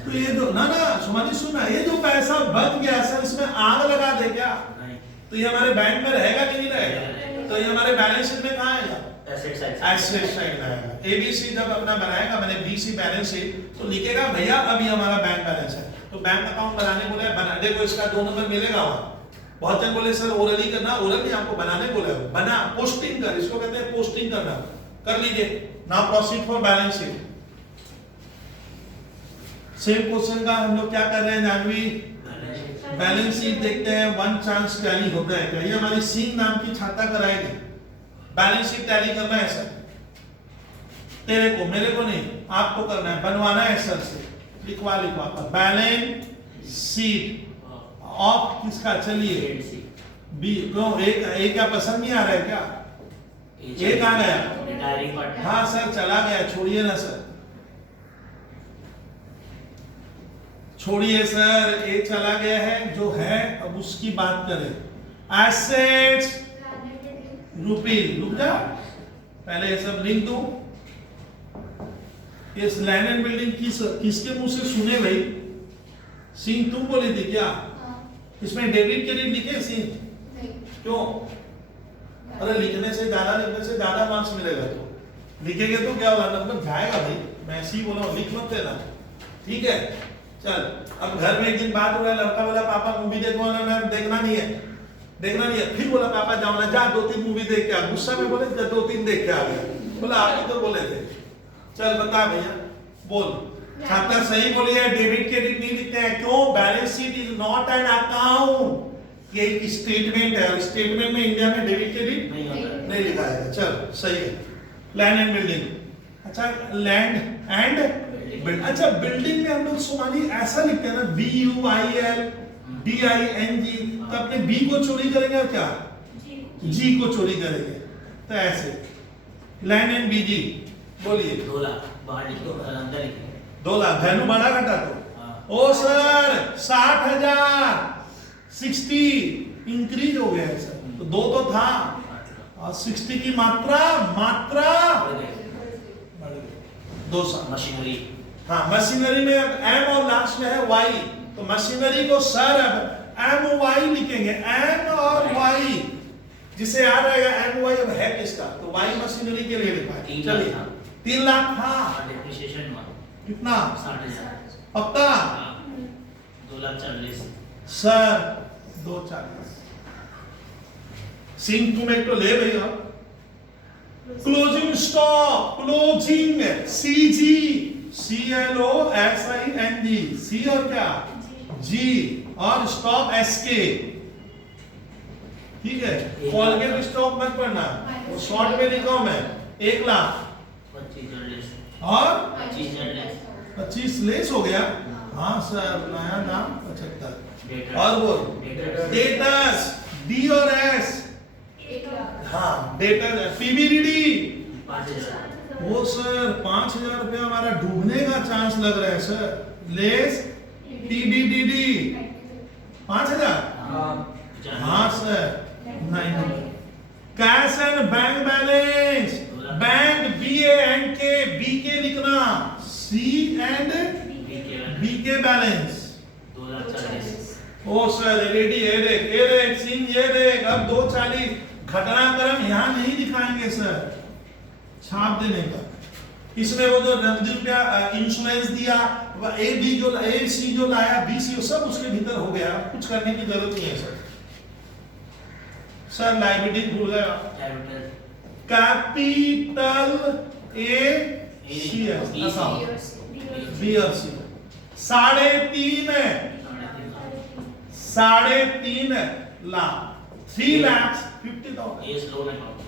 तो ये जो ना सुमानी सुना, ये जो पैसा बच गया सर, इसमें आग लगा दे क्या? तो ये हमारे बैंक में रहेगा कि नहीं रहेगा? तो ये हमारे बैलेंस शीट में कहाँ आएगा? एसेट साइड आएगा। एबीसी जब अपना बनाएगा, मैंने बीसी बैलेंस शीट, तो लिखेगा भैया अब ये हमारा बैंक बैलेंस है। तो बैंक अकाउंट बनाने बोले, बना देखो इसका 2 नंबर मिलेगा वहां। बहुत जन बोले सर ओरली करना, ओरल नहीं आपको बनाने बोला है। बना पोस्टिंग कर, इसको कहते हैं पोस्टिंग करना। कर लीजिए। Now proceed for balance sheet. Same question का हम लोग क्या कर रहे हैं जानवी? बैलेंस शीट देखते हैं। 1 चांस टैली होता है क्या? ये हमारी सिंह नाम की छात्रा कराएगी। बैलेंस शीट टैली करना है सर, तेरे को मेरे को नहीं, आपको करना है, बनवाना है सर से। लिखवा बैलेंस शीट ऑफ किसका? चलिए बी। क्यों एक क्या पसंद नहीं आ रहा है क्या? एक आ गया। हाँ सर चला गया, छोड़िए ना सर, छोड़िए सर, ये चला गया है जो है। अब उसकी बात करें। एसेट्स रुपी, रुक जा पहले ये सब लिख दो। इस लैंड एंड बिल्डिंग किसके मुंह से सुने भाई? सिंह तुम बोली थी क्या? इसमें डेबिट क्रेडिट लिखे सिंह? क्यों? अरे लिखने से ज्यादा मार्क्स मिलेगा। तो लिखेंगे तो क्या होगा, नंबर जाएगा भाई। मैं ऐसे ही बोला, लिख मत देना, ठीक है? चल अब घर में एक दिन बात हो रहा है, लड़का बोला पापा मूवी देखो ना, मैं देखना नहीं है। फिर बोला पापा जाओ ना, जा 2-3 मूवी देख के आ। गुस्सा में बोले 2-3 देख के आ गया। बोला आप ही तो बोले थे। चल बता भैया, बोल। छात्रा सही बोली है, डेबिट क्रेडिट नहीं लिखते हैं। क्यों? Balance sheet is not an account, ये एक स्टेटमेंट है, और स्टेटमेंट में इंडिया में डेबिट क्रेडिट नहीं लिखा है। चल सही है। लैंड एंड बिल्डिंग, अच्छा लैंड एंड अच्छा बिल्डिंग में हम लोग सोमानी ऐसा लिखते हैं ना, BUIL DING। तो अपने बी को चोरी करेंगे और क्या? जी को चोरी करेंगे। तो ऐसे लैंड एंड बीजी बोलिए। 2 लाख बाहर लिखो, अंदर लिखो। 2 लाख वैल्यू बढ़ा घटा तो ओ सर 60,000 60 इंक्रीज हो गया है सर। तो 2 तो था और 60 की मात्रा मात्रा बढ़ गए। बढ़ गई 2 साल। मशीनरी हाँ, मशीनरी में अब एम और लास्ट में है वाई, तो मशीनरी को सर अब एम वाई लिखेंगे, एम और वाई, जिसे याद आएगा एम वाई अब है किसका, तो वाई मशीनरी के लिए लिखा है। 3 लाख चलिए था। 3 लाख था, डेप्रिसिएशन हुआ कितना 60,000। पक्का 2,40,000। सर 240। सिंह तुम एक तो ले भैया। Closing stock, closing CG, CLOSING, सी और क्या जी, और स्टॉक SK, ठीक है। कॉलगेट स्टॉक मत पढ़ना, वो शॉर्ट में लिखा हूं मैं 1 लाख 25,000 लेस। और 25,000 लेस। 25 लेस हो गया। हाँ सर, नया नाम 75 डेटर्स। और बोल डेटर्स। डेटर्स, D और S, 1 लाख। हाँ डेटर्स। PBDD 5,000। वो सर 5,000 रुपया हमारा डूबने का चांस लग रहा है सर। Less PBDD 5,000। हाँ सर, नहीं। Cash and bank balance, bank BANK, BK लिखना, C एंड BK बैलेंस। 2,40,000। ओ सर रेडी, ये देख सिंह, ये देख अब 240। घटनाक्रम यहाँ नहीं दिखाएंगे सर, छाप देने का। इसमें वो जो रुपया इंश्योरेंस दिया, A C जो लाया, B C सब उसके भीतर हो गया, कुछ करने की जरूरत नहीं है सर। सर लायबिलिटी भूल गया, capital ACS B, C, B और C 3.5 लाख 3,50,000। ये स्लो में काउंट।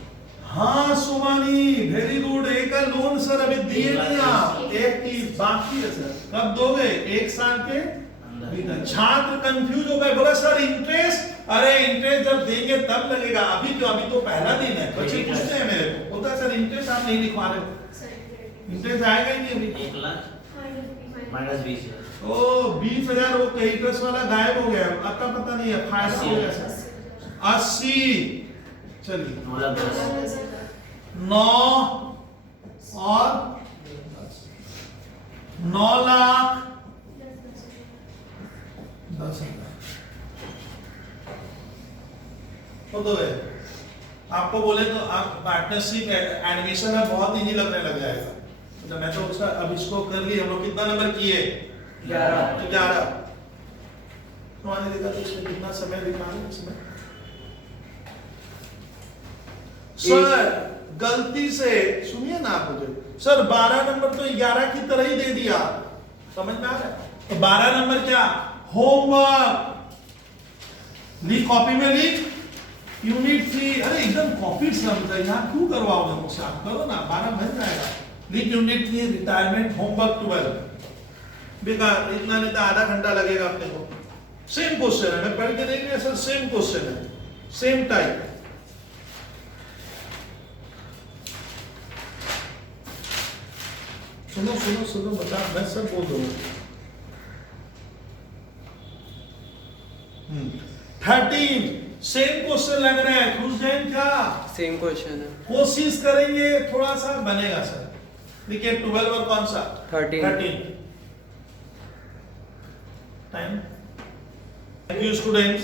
हाँ सुमानी, वेरी गुड। एक का लोन सर अभी दिए नहीं आप, एक की बाकी है सर, कब दोगे 1 साल के भीतर। छात्र कंफ्यूज हो गए, बोला सर इंटरेस्ट, अरे इंटरेस्ट जब देंगे तब लगेगा, अभी क्यों, अभी तो पहला दिन है। बच्चे पूछते हैं मेरे को, बोलता है सर इंटरेस्ट आप नहीं लिखवा रहे हो, इंटरेस्ट आएगा ही नहीं अभी। 1 लाख माइनस 20,000। ओ 20,000 वो इंटरेस्ट वाला गायब हो गया, अता पता नहीं है, फायदा हो गया सर 80। चलिए 9,10,000। 9 और 9 लाख 10,000 तो है। आपको बोले तो आप पार्टनरशिप एडमिशन में बहुत इजी लगने लग जाएगा। तो मैं तो उसका अब इसको कर लिया, हम लोग कितना नंबर किए 11। तो मैंने देखा तो इसमें कितना समय दिखाना इसमें। सर गलती से सुनिए ना आप मुझे, सर 12 नंबर तो 11 की तरह ही दे दिया, समझ में आ रहा है। तो 12 नंबर क्या, होमवर्क लिख, कॉपी में लिख, यूनिट 3। अरे एकदम कॉपी समझा, यहाँ क्यों करवाओगे मुझसे, आप करो ना, 12 बन जाएगा। लिख यूनिट 3 रिटायरमेंट होमवर्क 12। बेकार, इतना नहीं तो आधा घंटा लगेगा अपने को। सेम क्वेश्चन है, मैं पढ़ के देख रहे सर, सेम क्वेश्चन है, सेम टाइप। सुनो सुनो सुनो, बता, मैं सब बोल दूंगा। 13 सेम क्वेश्चन लग रहा है, खुश जैन का सेम क्वेश्चन है। कोशिश करेंगे थोड़ा सा बनेगा सर। देखिए 12 और कौन सा 13 टाइम। Thank you students.